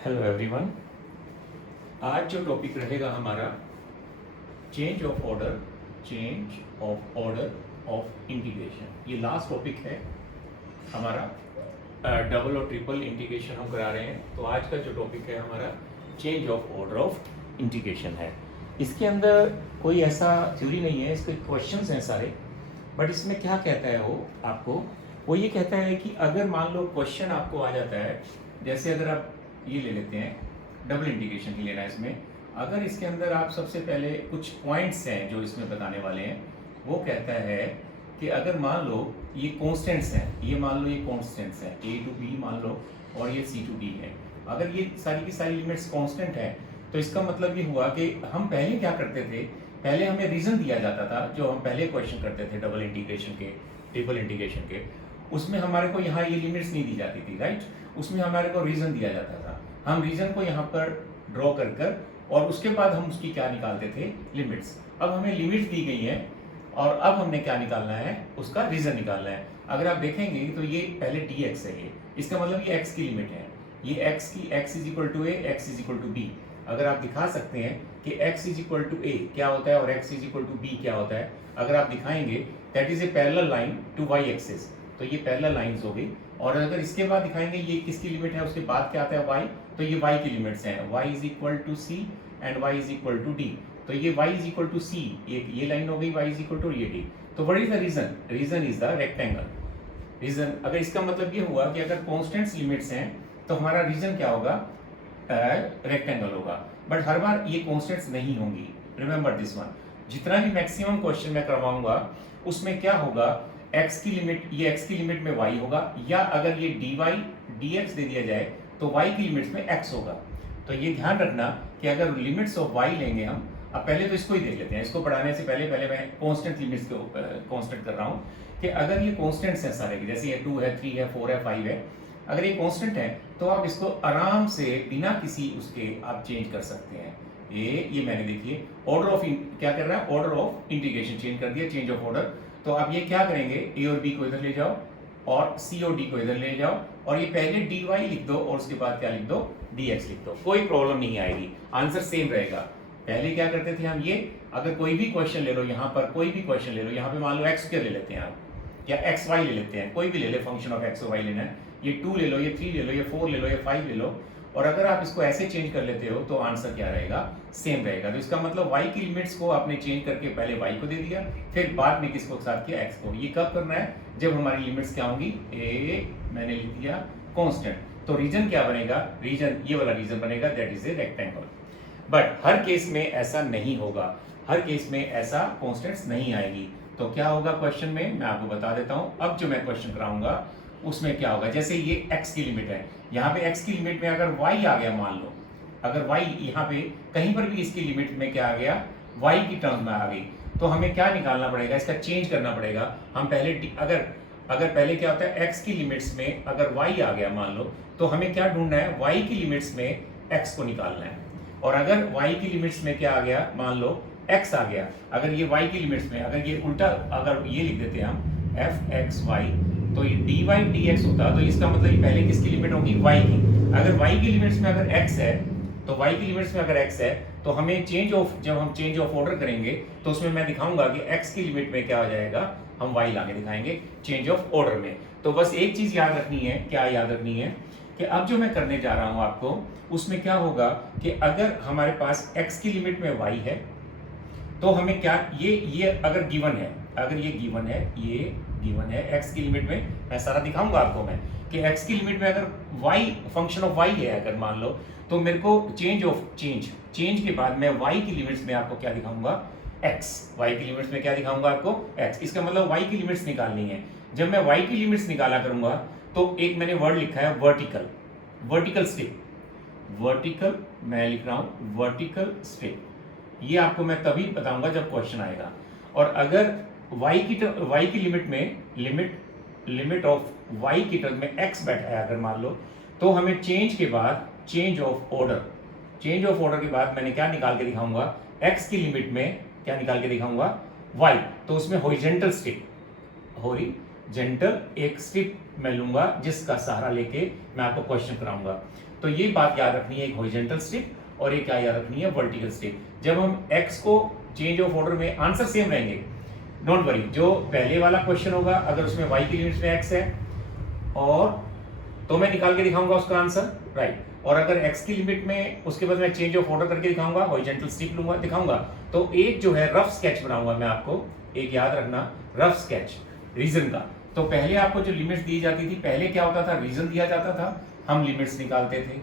Hello everyone. आज जो topic रहेगा हमारा change of order of integration. ये लास्ट टॉपिक है हमारा। डबल और ट्रिपल इंटीग्रेशन हम करा रहे हैं। तो आज का जो टॉपिक है हमारा change of order of integration है। इसके अंदर कोई ऐसा थ्योरी नहीं है, इसके क्वेश्चंस हैं सारे। बट इसमें क्या कहता है वो ये कहता है कि अगर मान लो क्वेश्चन आपको आ जाता है, जैसे अगर आप ये ले लेते हैं, डबल इंटीग्रेशन की लेना है इसमें। अगर इसके अंदर आप सबसे पहले कुछ पॉइंट्स हैं जो इसमें बताने वाले हैं, वो कहता है कि अगर मान लो ये कॉन्स्टेंट्स हैं, ये मान लो ये कॉन्स्टेंट्स हैं, a टू b मान लो और ये c टू d है। अगर ये सारी की सारी लिमिट्स कांस्टेंट है तो इसका मतलब ये हुआ कि हम पहले क्या करते थे, पहले हमें रीजन दिया जाता था। जो हम पहले क्वेश्चन करते थे डबल इंटीग्रेशन के, ट्रिपल इंटीग्रेशन के, उसमें हमारे को यहाँ ये लिमिट्स नहीं दी जाती थी, राइट। उसमें हमारे को रीजन दिया जाता था। हम रीजन को यहाँ पर ड्रॉ कर और उसके बाद हम उसकी क्या निकालते थे, लिमिट्स। अब हमें लिमिट्स दी गई है और अब हमने क्या निकालना है, उसका रीजन निकालना है। अगर आप देखेंगे तो ये पहले dx है, ये इसका मतलब ये x की लिमिट है। ये x is equal to a, x is equal to b। अगर आप दिखा सकते हैं कि x is equal to a क्या होता है और x is equal to b क्या होता है, अगर आप दिखाएंगे that is a parallel line to y axis. तो ये पैरेलल लाइंस हो गई। और अगर इसके बाद दिखाएंगे ये किसकी लिमिट है, उसके बाद क्या आता है y, तो ये y की लिमिट्स हैं। y is equal to c and y is equal to d। तो ये y is equal to c, ये लाइन हो गई, y इज इक्वल टू ये d। तो what is the region? Region is the rectangle. Region, अगर इसका मतलब ये हुआ कि अगर कांस्टेंट्स लिमिट्स हैं तो हमारा रीजन क्या होगा, रेक्टेंगल होगा। बट हर बार ये कांस्टेंट्स नहीं होंगी, रिमेंबर दिस वन। जितना भी मैक्सिमम क्वेश्चन मैं करवाऊंगा उसमें क्या होगा, x की लिमिट, ये x की लिमिट में y होगा, या अगर ये dy dx दे दिया जाए तो y की लिमिट्स में x होगा। तो ये ध्यान रखना कि अगर लिमिट्स ऑफ y लेंगे हम, अब पहले तो इसको ही देख लेते हैं। इसको पढ़ाने से पहले मैं कांस्टेंट लिमिट्स को कांस्टेंट कर रहा हूँ कि अगर ये कांस्टेंट्स हैं सारे के, जैसे ये 2 है, 3 है, 4 है, 5 है, अगर ये कांस्टेंट है तो आप इसको आराम से बिना किसी उसके आप चेंज कर सकते हैं। ये मैंने देखिए ऑर्डर ऑफ क्या कर रहा है, ऑर्डर ऑफ इंटीग्रेशन चेंज कर दिया, चेंज ऑफ ऑर्डर। तो आप ये क्या करेंगे, a और b को इधर ले जाओ और c और d को इधर ले जाओ और ये पहले dy लिख दो और उसके बाद क्या लिख दो, dx लिख दो। कोई प्रॉब्लम नहीं आएगी, आंसर सेम रहेगा। पहले क्या करते थे हम, ये अगर कोई भी क्वेश्चन ले लो, यहाँ पर कोई भी क्वेश्चन ले लो, यहाँ पे मान लो x के ले लेते हैं आप, या xy ले लेते हैं, कोई भी ले ले, फंक्शन ऑफ x और y लेना है। ये 2 ले लो, ये 3 ले लो, ये 4 ले लो, ये 5 ले लो, और अगर आप इसको ऐसे चेंज कर लेते हो तो आंसर क्या रहेगा, सेम रहेगा। तो इसका मतलब y की लिमिट्स को आपने चेंज करके पहले y को दे दिया, फिर बाद में किसको साथ किया, x को। ये कब करना है, जब हमारी लिमिट्स क्या होंगी, a मैंने लिख दिया कांस्टेंट। तो रीजन क्या बनेगा, रीजन ये वाला रीजन बनेगा, that is a rectangle. But her case में ऐसा नहीं होगा, हर केस में ऐसा कांस्टेंट्स नहीं आएगी। तो क्या होगा क्वेश्चन में, मैं आपको बता देता हूं। अब जो मैं क्वेश्चन कराऊंगा उसमें क्या होगा, जैसे ये x की लिमिट है, यहाँ पे x की लिमिट में अगर y आ गया, मान लो अगर y यहाँ पे कहीं पर भी इसकी लिमिट में क्या आ गया, y की टर्म में आ गई, तो हमें क्या निकालना पड़ेगा, इसका चेंज करना पड़ेगा। हम पहले अगर पहले क्या होता है, x की लिमिट्स में अगर y आ गया मान लो, तो हमें क्या ढूंढना है, y की लिमिट्स में x को निकालना है। और अगर y की लिमिट्स में क्या आ गया, मान लो x आ गया, अगर ये y की लिमिट्स में, अगर ये उल्टा, अगर ये लिख देते हैं हम f(x,y), तो ये dy dx होता, तो इसका मतलब ये पहले किसकी लिमिट होगी, y की। अगर y की लिमिट्स में अगर x है, तो y की लिमिट्स में अगर x है, तो हमें जब हम चेंज ऑफ ऑर्डर करेंगे तो उसमें मैं दिखाऊंगा कि x की लिमिट में क्या हो जाएगा, हम y लाके दिखाएंगे चेंज ऑफ ऑर्डर में। तो बस एक चीज याद रखनी है, क्या याद रखनी है कि अब जो मैं करने जा रहा हूं आपको, उसमें क्या होगा कि अगर हमारे पास x की लिमिट में y है तो हमें क्या, ये अगर गिवन है, अगर ये गिवन है, ये गिवन है x की लिमिट में, मैं सारा दिखाऊंगा आपको मैं कि x की लिमिट में अगर y फंक्शन ऑफ y है, अगर मान लो, तो मेरे को चेंज के बाद मैं y की लिमिट्स में आपको क्या दिखाऊंगा, x। y की लिमिट्स में क्या दिखाऊंगा आपको, x। इसका मतलब y की लिमिट्स निकालनी है। जब मैं y की लिमिट्स निकाला करूंगा तो एक मैंने वर्ड लिखा है वर्टिकल स्टेप, वर्टिकल मैं लिख रहा हूं वर्टिकल स्टेप। ये आपको मैं तभी बताऊंगा जब क्वेश्चन आएगा। और अगर y की लिमिट में लिमिट ऑफ y की टर्म में x बैठा है अगर मान लो, तो हमें चेंज के बाद चेंज ऑफ ऑर्डर के बाद मैंने क्या निकाल के दिखाऊंगा, x की लिमिट में क्या निकाल के दिखाऊंगा, y। तो उसमें हॉरिजॉन्टल एक स्ट्रिप मैं लूंगा जिसका सहारा लेके मैं आपको क्वेश्चन कराऊंगा। तो ये बात याद रखनी है, एक हॉरिजॉन्टल स्ट्रिप और एक क्या याद रखनी है, वर्टिकल स्ट्रिप। जब हम x को चेंज ऑफ ऑर्डर में आंसर सेम रहेंगे, डोंट वरी, जो पहले वाला क्वेश्चन होगा अगर उसमें y की लिमिट में x है और तो मैं निकाल के दिखाऊंगा उसका आंसर, राइट। और अगर x की लिमिट में उसके बाद मैं चेंज ऑफ ऑर्डर करके दिखाऊंगा, हॉरिजॉन्टल स्ट्रिप लूंगा दिखाऊंगा, तो एक जो है रफ स्केच बनाऊंगा मैं आपको, एक याद रखना रफ स्केच रीजन का। तो पहले आपको जो लिमिट्स दी जाती थी, पहले क्या होता था, रीजन दिया जाता था, हम लिमिट्स निकालते थे।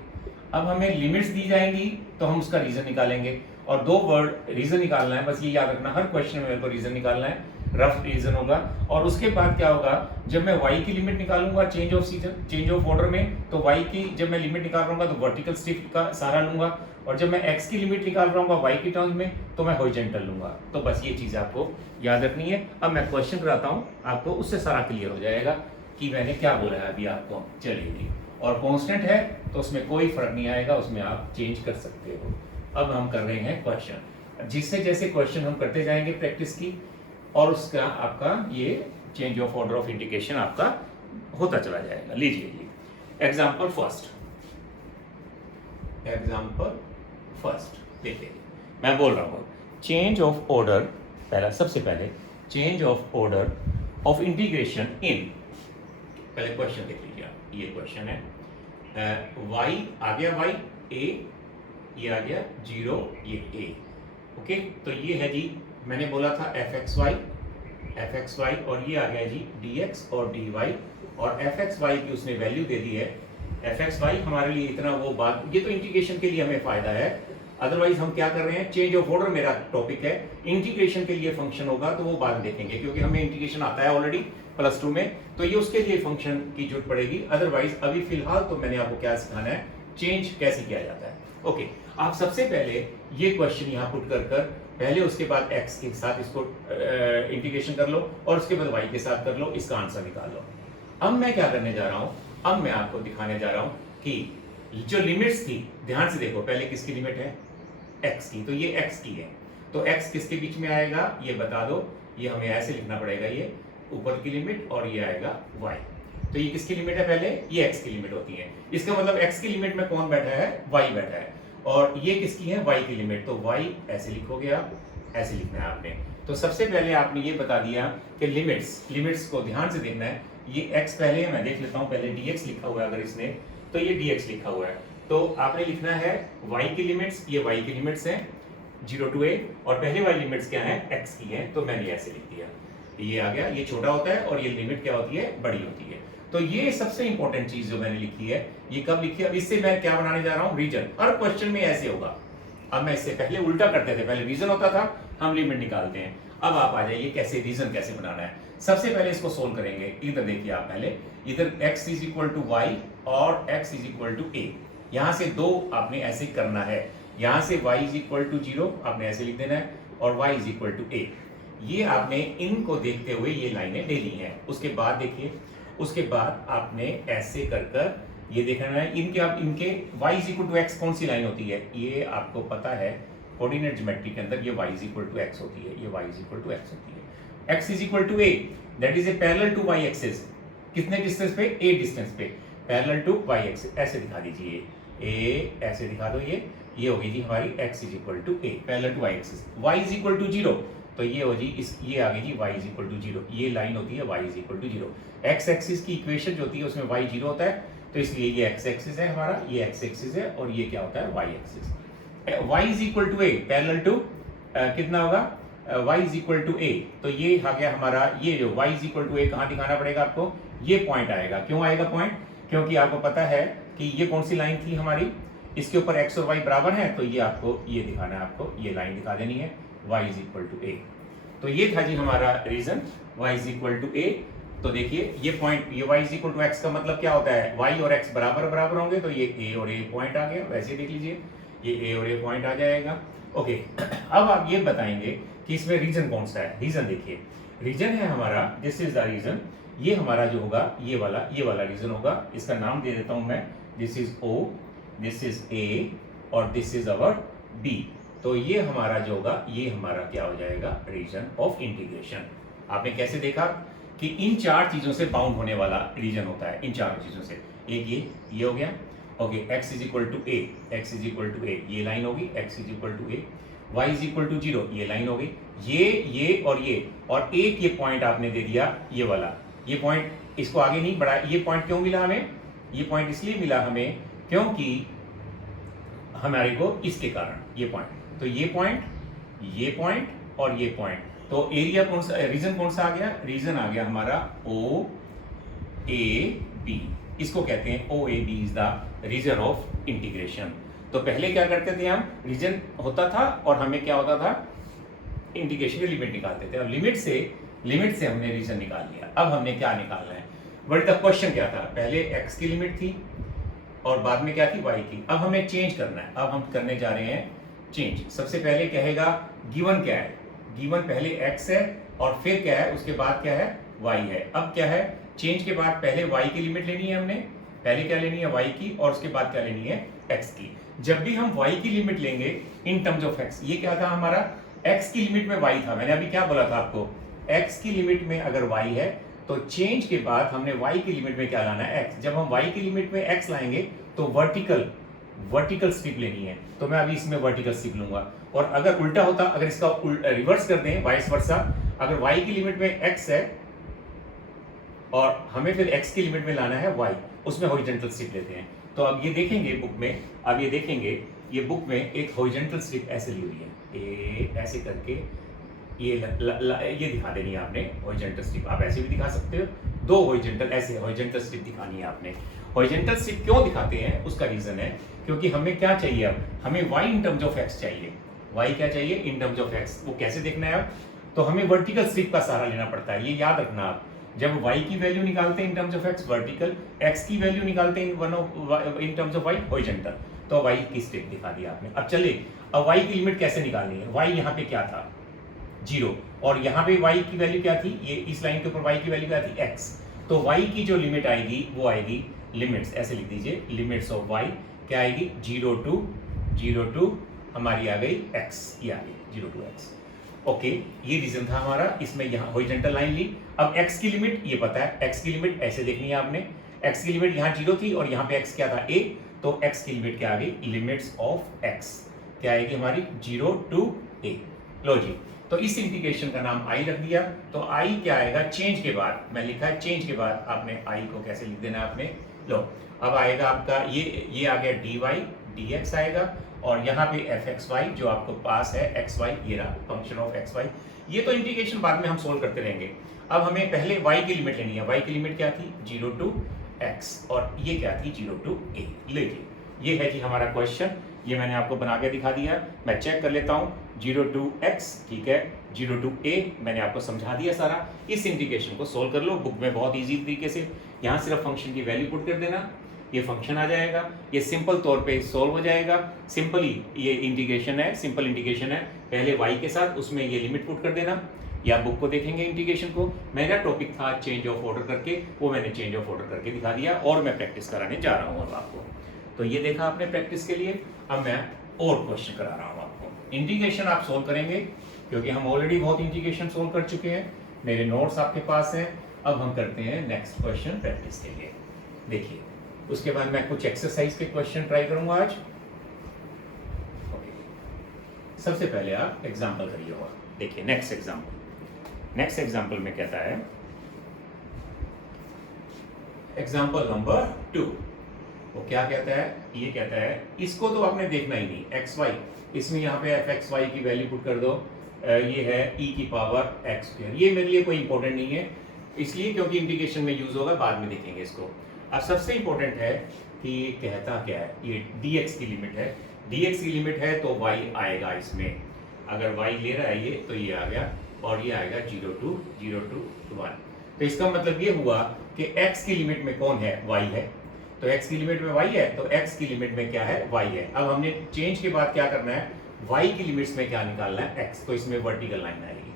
अब हमें लिमिट्स दी जाएंगी तो हम उसका रीजन निकालेंगे, और दो वर्ड रीजन निकालना है, बस ये याद रखना, हर क्वेश्चन में मेरे को रीजन निकालना है, रफ रीजन होगा। और उसके बाद क्या होगा, जब मैं y की लिमिट निकालूंगा चेंज ऑफ ऑर्डर में, तो y की जब मैं लिमिट निकाल रहा हूँ तो वर्टिकल स्ट्रिप का सहारा लूंगा, और जब मैं x की लिमिट निकाल रहा हूँ y की टर्म्स में तो मैं हॉरिजॉन्टल लूंगा। तो बस ये चीज आपको याद रखनी है। अब मैं क्वेश्चन कराता हूँ आपको, उससे सारा क्लियर हो जाएगा कि मैंने क्या बोला है अभी आपको। चलिए जी, और कांस्टेंट है तो उसमें कोई फर्क नहीं आएगा, उसमें आप चेंज कर सकते हो। अब हम कर रहे हैं क्वेश्चन, जिससे जैसे क्वेश्चन हम करते जाएंगे प्रैक्टिस की, और उसका आपका ये change of order of indication आपका होता चला जाएगा। लीजिए जी, एग्जाम्पल फर्स्ट देखिए, मैं बोल रहा हूँ चेंज ऑफ ऑर्डर, पहला सबसे पहले change of order of integration in, पहले क्वेश्चन देख लीजिए आप, ये क्वेश्चन है y आ गया, y a, ये आ गया 0, ये a, ओके। तो ये है जी, मैंने बोला था fxy, और ये आ गया जी dx और dy, और fxy की उसने वैल्यू दे दी है। fxy हमारे लिए इतना वो बात, ये तो इंटीग्रेशन के लिए हमें फायदा है, अदरवाइज हम क्या कर रहे हैं, चेंज ऑफ ऑर्डर मेरा टॉपिक है, इंटीग्रेशन के लिए फंक्शन होगा तो वो बाद में देखेंगे, क्योंकि हमें इंटीग्रेशन आता है ऑलरेडी +2 में, तो ये उसके लिए फंक्शन की जरूरत पड़ेगी। अदरवाइज अभी फिलहाल तो मैंने आपको क्या सिखाना है, चेंज कैसे किया जाता है। ओके, आप सबसे पहले ये क्वेश्चन यहाँ पुट कर पहले उसके बाद x के साथ इसको इंटीग्रेशन कर लो, और उसके बाद y के साथ कर लो, इसका आंसर निकाल लो। अब मैं क्या करने जा रहा हूँ, अब मैं आपको दिखाने जा रहा हूँ कि जो लिमिट्स थी, ध्यान से देखो, पहले किसकी लिमिट है, x की, तो ये x की है, तो x किसके बीच में आएगा ये बता दो, ये हमें ऐसे लिखना पड़ेगा, ये ऊपर की लिमिट और ये आएगा y। तो ये किसकी लिमिट है, पहले ये x की लिमिट होती है, इसका मतलब x की लिमिट में कौन बैठा है, y बैठा है, और ये किसकी है, y की लिमिट, तो y ऐसे लिखोगे आप, ऐसे लिखना है आपने। तो सबसे पहले आपने ये बता दिया कि लिमिट्स को ध्यान से देखना है, ये x पहले मैं देख लेता हूँ, पहले dx लिखा हुआ है अगर इसने, तो ये dx लिखा हुआ है, तो आपने लिखना है y की लिमिट्स, ये y की लिमिट्स हैं 0 to a, और पहले वाली लिमिट्स क्या है, x की है, तो मैंने ऐसे लिख दिया, ये आ गया, ये छोटा होता है और ये लिमिट क्या होती है, बड़ी होती है। तो ये सबसे इंपॉर्टेंट चीज जो मैंने लिखी है, ये कब लिखी है, अब इससे मैं क्या बनाने जा रहा हूँ, रीजन। हर क्वेश्चन में ऐसे होगा, अब मैं इससे पहले उल्टा करते थे, पहले रीजन होता था, हम लिमिट निकालते हैं। अब आप आ जाइए कैसे रीजन कैसे बनाना है। सबसे पहले इसको सोल्व करेंगे, इधर देखिए आप, पहले इधर x is equal to y और x is equal to a, यहाँ से दो आपने ऐसे करना है, यहाँ से y इज इक्वल टू 0 आपने ऐसे लिख देना है, और y is equal to a, ये आपने इनको देखते हुए ये लाइनें ले ली हैं। उसके बाद देखिए, उसके बाद आपने ऐसे कर ये देखना है, इनके y is equal to x कौन सी लाइन होती है, ये आपको पता है, कोऑर्डिनेट ज्योमेट्री के अंदर ये y is equal to x होती है, ये y is equal to x होती है। x is equal to a, that is a parallel to y axis, कितने डिस्टेंस पे, a डिस्टेंस पे, पैरेलल टू y एक्सिस, ऐसे दिखा दीजिए, a ऐसे दिखा दो, ये होगी जी हमारी x is equal to a, parallel to y axis. y is equal to 0, तो ये हो जी ये आ गई जी y इज इक्वल टू 0, ये लाइन होती है y is equal to 0। x axis की इक्वेशन जो होती है उसमें y 0 होता है, तो इसलिए ये x एक्सिस है हमारा, ये x एक्सिस है, और ये क्या होता है, y axis. y is equal to a, parallel to कितना होगा, y is equal to a, तो ये आ गया हमारा, ये जो y is equal to a कहाँ दिखाना पड़ेगा आपको, ये पॉइंट आएगा। क्यों आएगा पॉइंट, क्योंकि आपको पता है कि ये कौन सी लाइन थी हमारी, इसके ऊपर x और y बराबर है, तो ये आपको ये दिखाना है, आपको ये लाइन दिखा देनी है, y is equal to a। तो ये था जी हमारा region, y is equal to a। तो देखिए ये पॉइंट, ये y is equal to x का मतलब क्या होता है, y और x बराबर होंगे, तो ये a और a पॉइंट आ गया, वैसे देख लीजिए ये a और a पॉइंट आ जाएगा। ओके, अब आप ये बताएंगे कि इसमें रीजन कौन सा है। रीजन देखिए, रीजन है हमारा, दिस इज द रीजन, ये हमारा जो होगा ये वाला रीजन होगा, इसका नाम दे देता हूं मैं, this is O, this is A और दिस इज अवर B। तो ये हमारा जो होगा, ये हमारा क्या हो जाएगा, रीजन ऑफ इंटीग्रेशन। आपने कैसे देखा कि इन चार चीजों से बाउंड होने वाला रीजन होता है, इन चारों चीजों से, एक ये हो गया, okay, x is equal to A, x is equal to A, ये लाइन होगी, x is equal to A, y is equal to 0, ये लाइन हो गई, ये और एक ये पॉइंट आपने दे दिया, ये वाला, ये पॉइंट इसको आगे नहीं बढ़ा। ये पॉइंट क्यों मिला हमें? ये पॉइंट इसलिए मिला हमें क्योंकि हमारे को इसके कारण ये पॉइंट, तो ये पॉइंट और ये पॉइंट, तो एरिया कौन सा, रीजन कौन सा आ गया? रीजन आ गया हमारा ओ ए बी, इसको कहते हैं O A B is the region of integration. तो पहले क्या करते थे हम, रीजन होता था और हमें क्या होता था, इंटीग्रेशन की लिमिट निकालते थे। अब लिमिट से हमने रीजन निकाल लिया। अब हमने क्या निकालना है, बट द क्वेश्चन क्या था, पहले x की लिमिट थी और बाद में क्या थी, y की। अब हमें चेंज करना है, अब हम करने जा रहे हैं चेंज। सबसे पहले कहेगा गिवन क्या है, गिवन पहले x है और फिर क्या है, उसके बाद क्या है, y है। अब क्या है, चेंज के बाद पहले y की लिमिट लेनी है हमने, पहले क्या लेनी है, y की, और उसके बाद क्या लेनी है, x की। जब भी हम y की लिमिट लेंगे इन टर्म्स ऑफ x, ये क्या था हमारा, x की लिमिट में y था। मैंने अभी क्या बोला था आपको, x की लिमिट में अगर y है तो चेंज के बाद हमने y की लिमिट में क्या लाना है, x। जब हम y की लिमिट में x लाएंगे तो वर्टिकल स्ट्रिप लेनी है, तो मैं अभी इसमें वर्टिकल स्ट्रिप लूंगा। और अगर उल्टा होता, अगर इसका रिवर्स कर दें, वाइस वर्सा, अगर y की लिमिट में x है और हमें फिर x की लिमिट में लाना है y, उसमें हॉरिजॉन्टल स्ट्रिप लेते हैं। तो अब ये देखेंगे बुक में, अब ये देखेंगे ये बुक में एक हॉरिजॉन्टल स्ट्रिप ऐसे ली हुई है, ऐसे करके ये दिखा देनी है आपने हॉरिजॉन्टल स्ट्रिप। आप ऐसे भी दिखा सकते हो, दो हॉरिजॉन्टल, ऐसे हॉरिजॉन्टल स्ट्रिप दिखानी है आपने। हॉरिजॉन्टल स्ट्रिप क्यों दिखाते हैं, उसका रीजन है क्योंकि हमें क्या चाहिए, अब हमें y in terms of x चाहिए। y क्या चाहिए, इन टर्म्स ऑफ x। वो कैसे देखना है अब, तो हमें वर्टिकल स्ट्रिप का सहारा लेना पड़ता है। ये याद रखना आप, जब y की वैल्यू निकालते हैं in terms of x vertical, x की वैल्यू निकालते हैं in terms of y horizontal, तो y की स्ट्रिप दिखा दी आपने। अब चलिए, अब y की लिमिट कैसे निकालनी है, y यहाँ पे क्या था, 0, और यहाँ पे y की वैल्यू क्या थी, ये इस लाइन के ऊपर y की वैल्यू क्या थी, x। तो y की जो लिमिट आएगी वो आएगी लिमिट्स, ऐसे लिख दीजिए, लिमिट्स ऑफ y क्या आएगी, 0 to हमारी आ गई x, ये आ गई 0 to x। ओके, ये रीजन था हमारा, इसमें यहाँ हॉरिजॉन्टल लाइन ली। अब x की लिमिट ये पता है, x की लिमिट ऐसे देखनी है आपने, x की लिमिट यहाँ 0 थी और यहाँ पे x क्या था, a, तो x की लिमिट क्या आ गई, लिमिट्स ऑफ x क्या आएगी हमारी, 0 to a। लो जी, तो इस इंटीग्रेशन का नाम i रख दिया। तो i क्या आएगा, चेंज के बाद, मैं लिखा है चेंज के बाद, आपने i को कैसे लिख देना है आपने, लो अब आएगा आपका ये आ गया dy dx आएगा, और यहाँ पे fxy जो आपको पास है xy, ये रहा फंक्शन ऑफ xy। ये तो इंटीग्रेशन बाद में हम सोल्व करते रहेंगे। अब हमें पहले y की लिमिट लेनी है, y की लिमिट क्या थी, 0 to x, और ये क्या थी, 0 to a। लीजिए, ये है जी हमारा क्वेश्चन, ये मैंने आपको बना के दिखा दिया। मैं चेक कर लेता हूँ, 0 to x, ठीक है, 0 to a मैंने आपको समझा दिया सारा। इस इंटीग्रेशन को सोल्व कर लो, बुक में बहुत इजी तरीके से, यहाँ सिर्फ फंक्शन की वैल्यू पुट कर देना, ये फंक्शन आ जाएगा, ये सिंपल तौर पे सॉल्व हो जाएगा। सिंपली ये इंटीग्रेशन है, सिंपल इंटीग्रेशन है, पहले y के साथ उसमें ये लिमिट पुट कर देना, या बुक को देखेंगे इंटीग्रेशन को। मेरा टॉपिक था चेंज ऑफ ऑर्डर करके, वो मैंने चेंज ऑफ ऑर्डर करके दिखा दिया, और मैं प्रैक्टिस कराने जा रहा हूँ अब आपको। तो ये देखा आपने प्रैक्टिस के लिए, अब मैं और क्वेश्चन करा रहा हूँ आपको। इंटीग्रेशन आप सोल्व करेंगे क्योंकि हम ऑलरेडी बहुत इंटीग्रेशन सोल्व कर चुके हैं, मेरे नोट्स आपके पास हैं। अब हम करते हैं नेक्स्ट क्वेश्चन प्रैक्टिस के लिए। देखिए, उसके बाद मैं कुछ एक्सरसाइज के क्वेश्चन ट्राई करूंगा आज। सबसे पहले आप एग्जाम्पल करिए, और देखिए नेक्स्ट एग्जाम्पल में कहता है, एग्जाम्पल नंबर 2, वो क्या कहता है, ये कहता है, इसको तो आपने देखना ही नहीं, एक्स वाई, इसमें यहाँ पे एफ एक्स वाई की वैल्यू पुट कर दो, ये है e की पावर एक्स स्क्वायर। ये मेरे लिए कोई इंपॉर्टेंट नहीं है, इसलिए क्योंकि इंटीग्रेशन में यूज होगा, बाद में देखेंगे इसको। अब सबसे इंपॉर्टेंट है कि ये कहता क्या है, ये dx की लिमिट है, dx की लिमिट है तो y आएगा इसमें, अगर y ले रहा है ये तो ये आ गया, और ये आएगा 0 to 1। तो इसका मतलब ये हुआ कि x की लिमिट में कौन है, y है, तो x की लिमिट में y है, तो x की लिमिट में क्या है, y है। अब हमने चेंज के बाद क्या करना है, y की लिमिट्स में क्या निकालना है, x, तो इसमें वर्टिकल लाइन आएगी,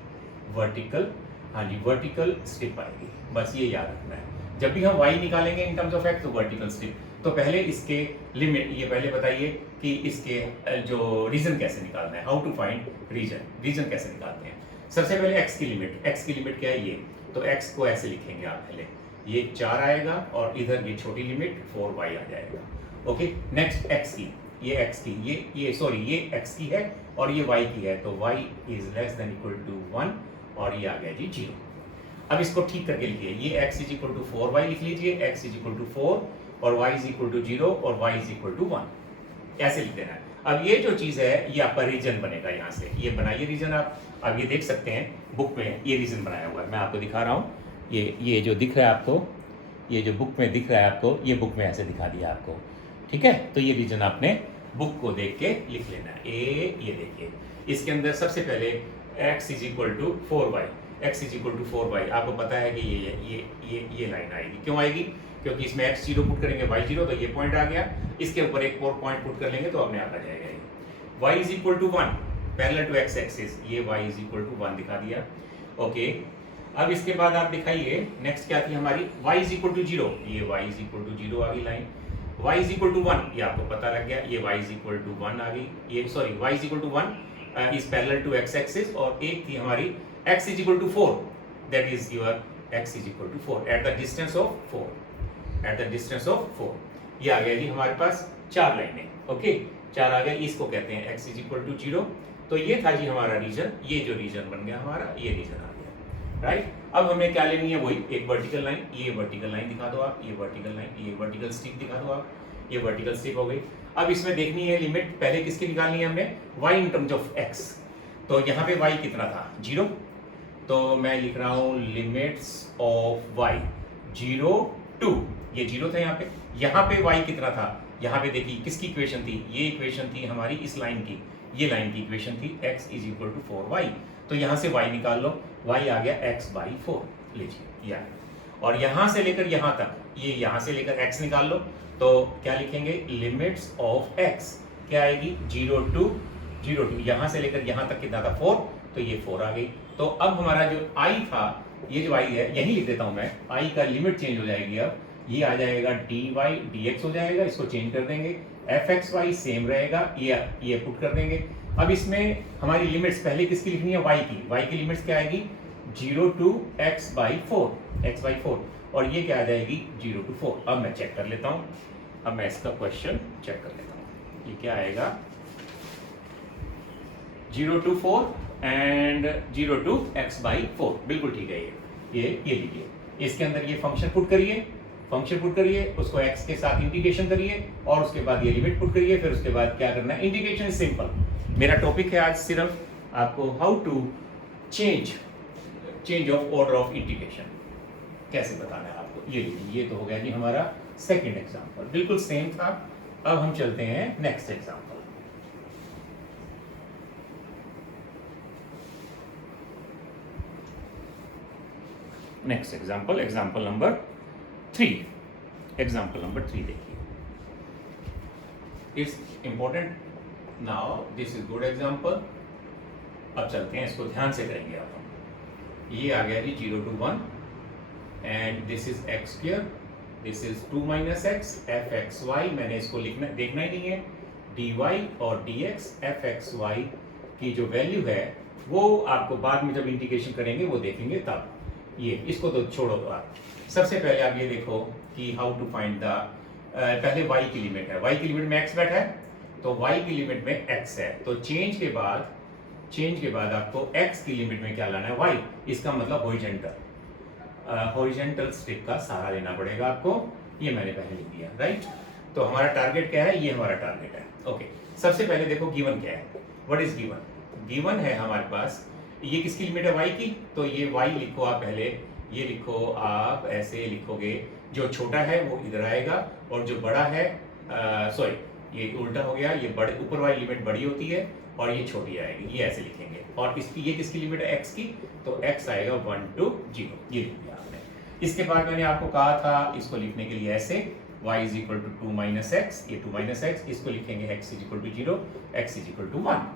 वर्टिकल, हाँ जी, वर्टिकल स्ट्रिप आएगी, बस ये याद रखना है। जब भी हम y निकालेंगे इन टर्म्स ऑफ x तो वर्टिकल स्ट्रिप। तो पहले इसके लिमिट, ये पहले बताइए कि इसके जो रीजन कैसे निकालना है, हाउ टू फाइंड रीजन कैसे निकालते हैं। सबसे पहले x की लिमिट क्या है, ये, तो x को ऐसे लिखेंगे आप, पहले ये 4 आएगा और इधर ये छोटी लिमिट 4y आ जाएगा, ओके, नेक्स्ट एक्स की, ये एक्स की, ये सॉरी ये एक्स की है और ये वाई की है, तो Y is less than equal to 1 और ये आ गया जी 0। अब इसको ठीक करके लिखिए, ये x is equal to 4y लिख लीजिए, x इज इक्वल टू 4 और y इज इक्वल टू 0 और y इज इक्वल टू 1, ऐसे लिख देना है। अब ये जो चीज़ है ये आपका रीजन बनेगा, यहाँ से ये बनाइए रीजन आप। अब ये देख सकते हैं बुक में ये रीजन बनाया हुआ है, मैं आपको दिखा रहा हूँ। ये जो दिख रहा है आपको, ये जो बुक में दिख रहा है आपको, ये बुक में ऐसे दिखा दिया आपको, ठीक है। तो ये रीजन आपने बुक को देख के लिख लेना है। ये देखिए, इसके अंदर सबसे पहले x is equal to 4y, x is equal to 4y, आपको पता है कि ये लाइन आएगी। क्यों आएगी? क्योंकि इसमें x 0 पुट करेंगे y 0, तो ये पॉइंट आ गया। इसके ऊपर एक और पॉइंट पुट कर लेंगे तो अपने आप आ जाएगा ये। y is equal to 1 parallel to x axis, ये y इज इक्वल टू 1 दिखा दिया। ओके, अब इसके बाद आप दिखाइए नेक्स्ट क्या थी हमारी, y इज इक्वल टू 0, ये y इज इक्वल टू 0 आ गई लाइन। y इज इक्वल टू 1, ये आपको पता लग गया, ये y इज इक्वल टू 1 आ गई। ये sorry y is equal to 1 is parallel to x axis, और एक थी हमारी x is equal to 4, that is your x is equal to 4 at the distance of 4, at the distance of 4। ये आ गया जी हमारे पास 4 लाइनें। ओके, 4 आ गया, इसको कहते हैं x इज इक्वल टू 0। तो ये था जी हमारा रीजन, ये जो रीजन बन गया हमारा, ये रीजन आ गया, राइट। अब हमें क्या लेनी है, वही एक वर्टिकल लाइन, ये वर्टिकल लाइन दिखा दो आप, ये वर्टिकल लाइन, ये वर्टिकल स्ट्रिप दिखा दो आप, ये वर्टिकल स्ट्रिप हो गई। अब इसमें देखनी है लिमिट, पहले किसकी निकालनी है हमने, y in terms of x। तो यहाँ पे y कितना था, 0, तो मैं लिख रहा हूँ लिमिट्स ऑफ y 0 टू, ये 0 था यहाँ पे y कितना था, यहाँ पे देखिए किसकी इक्वेशन थी, ये इक्वेशन थी हमारी इस लाइन की, ये लाइन की इक्वेशन थी x is equal to 4y। तो यहाँ से y निकाल लो, y आ गया x बाई 4 लीजिए या, और यहाँ से लेकर यहाँ तक, ये यहाँ से लेकर x निकाल लो, तो क्या लिखेंगे, लिमिट्स ऑफ x क्या आएगी, 0 टू यहाँ से लेकर यहाँ तक कितना था 4, तो ये 4 आ गई। तो अब हमारा जो i था, ये जो i है यही लिख देता हूँ मैं, i का लिमिट चेंज हो जाएगी। अब ये आ जाएगा dy dx हो जाएगा, इसको चेंज कर देंगे, fxy सेम रहेगा, ये पुट कर देंगे। अब इसमें हमारी लिमिट्स पहले किसकी लिखनी है, y की लिमिट्स क्या आएगी, 0 टू x बाई 4, और ये क्या आ जाएगी 0 टू 4। अब मैं चेक कर लेता हूँ, अब मैं इसका क्वेश्चन चेक कर लेता हूँ, ये क्या आएगा 0 to 4 and 0 to x by 4, बिल्कुल ठीक है। ये लीजिए, इसके अंदर ये फंक्शन पुट करिए, उसको x के साथ इंटीग्रेशन करिए और उसके बाद ये लिमिट पुट करिए, फिर उसके बाद क्या करना है, इंटीग्रेशन इज सिंपल। मेरा टॉपिक है आज सिर्फ आपको how to change of order of integration कैसे बताना है आपको। ये लीजिए, ये तो हो गया जी हमारा सेकंड एग्जांपल, बिल्कुल सेम था। अब हम चलते हैं next example. Next example, example number 3। Example number 3 देखिए, it's important now, this is good example. अब चलते हैं, इसको ध्यान से करेंगे आप। ये आ गया जी 0 to 1 and this is x square, this is 2 minus X, fxy मैंने इसको देखना ही नहीं है, dy और dx fxy की जो वैल्यू है वो आपको बाद में जब इंटीग्रेशन करेंगे वो देखेंगे तब। ये इसको तो छोड़ो आप, सबसे पहले आप ये देखो कि हाउ टू फाइंड द, पहले y की लिमिट है, y की लिमिट में x बैठा है, तो y की लिमिट में x है, तो चेंज के बाद आपको x की लिमिट में क्या लाना है, y, इसका मतलब हॉरिजॉन्टल स्ट्रिप का सहारा लेना पड़ेगा आपको। ये मैंने पहले लिख दिया, राइट। तो हमारा टारगेट क्या है, ये हमारा टारगेट है। ओके, सबसे पहले देखो गिवन क्या है, व्हाट इज गिवन है हमारे पास, ये किसकी लिमिट है, y की, तो ये y लिखो आप पहले, ये लिखो आप ऐसे लिखोगे, जो छोटा है वो इधर आएगा और जो बड़ा है सॉरी ये उल्टा हो गया, ये बड़े ऊपर वाली लिमिट बड़ी होती है और ये छोटी आएगी, ये ऐसे लिखेंगे। और इसकी ये किसकी लिमिट है, x की, तो x आएगा 1 टू 0, ये लिख दिया आपने। इसके बाद मैंने आपको कहा था इसको लिखने के लिए ऐसे, y is equal to 2 minus x, ये 2 माइनस एक्स, इसको लिखेंगे x is equal to 0, x is equal to 1,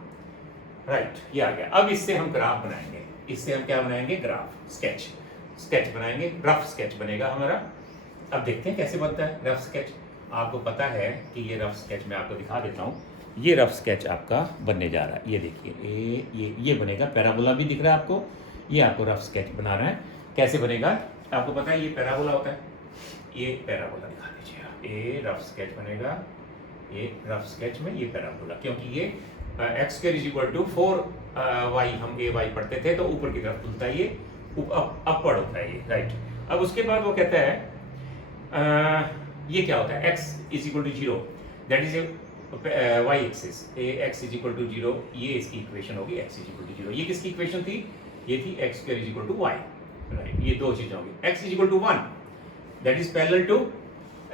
right. ये आ गया। अब इससे हम ग्राफ बनाएंगे, इससे हम क्या बनाएंगे, ग्राफ स्केच बनाएंगे, रफ स्केच बनेगा हमारा। अब देखते हैं कैसे बनता है रफ स्केच। आपको पता है कि ये रफ स्केच मैं आपको दिखा देता हूँ, ये रफ स्केच आपका बनने जा रहा है। ये देखिए, ये बनेगा, पैराबोला भी दिख रहा है आपको, ये आपको रफ स्केच बनाना है। कैसे बनेगा आपको पता है, ये पैराबोला होता है, ये पैराबोला दिखा दीजिए, ये रफ स्केच बनेगा। ये रफ स्केच में ये पैराबोला, क्योंकि ये X square is equal to 4y, हम ए वाई पढ़ते थे तो ऊपर की तरफ खुलता है, ये अपवर्ड होता है ये, राइट। अब उसके बाद वो कहता है ये क्या होता है, x is equal to 0, that is a y axis, x is equal to 0, ये इसकी इक्वेशन होगी, x इज इक्वल टू 0। ये किसकी इक्वेशन थी, ये थी x square is equal to y, right. ये दो चीजें होंगी, x is equal to 1, that is parallel to,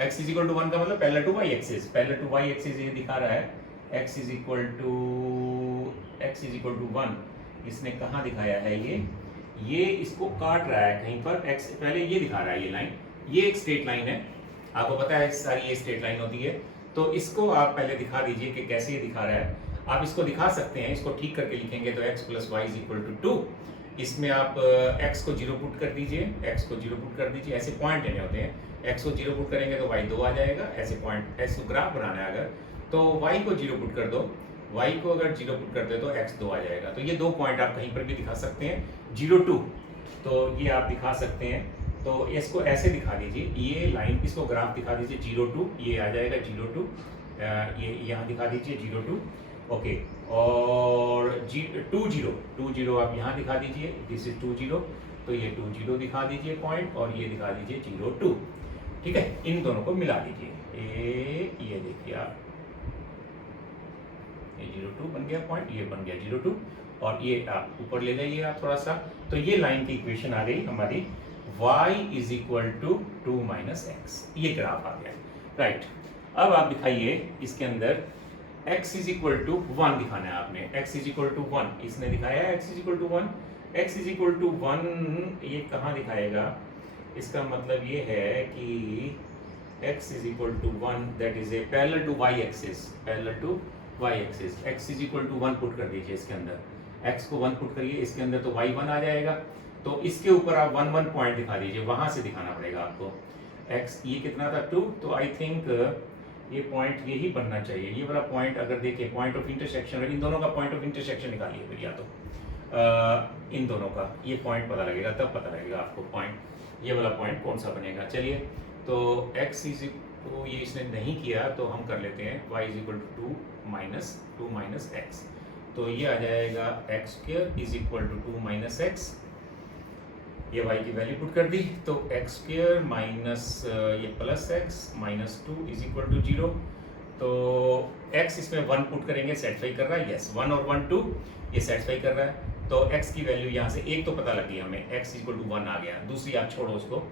x is equal to 1 का मतलब parallel to y axis, parallel to y axis ये दिखा रहा है, x इज इक्वल टू 1, इसने कहाँ दिखाया है ये इसको काट रहा है कहीं पर, x पहले ये दिखा रहा है, ये लाइन, ये एक स्ट्रेट लाइन है, आपको पता है सारी ये स्ट्रेट लाइन होती है, तो इसको आप पहले दिखा दीजिए कि कैसे ये दिखा रहा है। आप इसको दिखा सकते हैं, इसको ठीक करके लिखेंगे तो x plus y is equal to 2, इसमें आप x को 0 पुट कर दीजिए, x को 0 पुट कर दीजिए, ऐसे पॉइंट लेने होते हैं, x को 0 पुट करेंगे तो y 2 आ जाएगा, ऐसे पॉइंट, ऐसे ग्राफ बनाना है अगर, तो y को 0 पुट कर दो, y को अगर 0 पुट कर दे तो x 2 आ जाएगा। तो ये दो पॉइंट आप कहीं पर भी दिखा सकते हैं, 0 2, तो ये आप दिखा सकते हैं, तो इसको ऐसे दिखा दीजिए, ये लाइन, इसको ग्राफ दिखा दीजिए 0 2, ये आ जाएगा 0 2, ये यहाँ दिखा दीजिए 0 2, ओके, और 2 0 आप यहाँ दिखा दीजिए, दिस इज 2 0, तो ये 2 0 दिखा दीजिए पॉइंट, और ये दिखा दीजिए 0 2, ठीक है, इन दोनों को मिला दीजिए, ये देखिए आप, ये 0 2 बन गया पॉइंट, ये बन गया 0 2, और ये आप ऊपर ले जाइए आप थोड़ा सा, तो ये लाइन की इक्वेशन आ गई हमारी, y is equal to 2 minus x, ये ग्राफ आ गया, राइट। अब आप दिखाइए इसके अंदर x इज इक्वल टू 1 दिखाना है आपने, x इज इक्वल टू 1, इसने दिखाया x is equal to 1, x is equal to 1, ये कहाँ दिखाएगा, इसका मतलब ये है कि x is equal to 1, that is a parallel to y axis, parallel to y axis, x is equal to 1 put कर दीजिए इसके अंदर, x को 1 पुट करिए इसके अंदर, तो y 1 आ जाएगा, तो इसके ऊपर आप 1 1 पॉइंट दिखा दीजिए, वहां से दिखाना पड़ेगा आपको, x ये कितना था 2, तो आई थिंक ये पॉइंट यही बनना चाहिए, ये वाला पॉइंट अगर देखें, पॉइंट ऑफ इंटरसेक्शन, इन दोनों का पॉइंट ऑफ इंटरसेक्शन निकालिए फिर, या तो इन दोनों का ये पॉइंट पता लगेगा, तब पता लगेगा आपको पॉइंट, ये वाला पॉइंट कौन सा बनेगा। चलिए, तो x इज तो ये इसने नहीं किया, तो हम कर लेते हैं y is equal to 2 minus x, तो ये आ जाएगा x square is equal to 2 minus x, ये y की वैल्यू पुट कर दी, तो x स्क्वायर माइनस ये plus x minus 2 is equal to 0, तो x इसमें 1 पुट करेंगे, सेटिस्फाई कर रहा है, यस 1 और 1 2, ये सेटिस्फाई कर रहा है, तो x की वैल्यू यहाँ से एक तो पता लगी हमें, x इक्वल टू 1 आ गया, दूसरी आप छोड़ो उसको,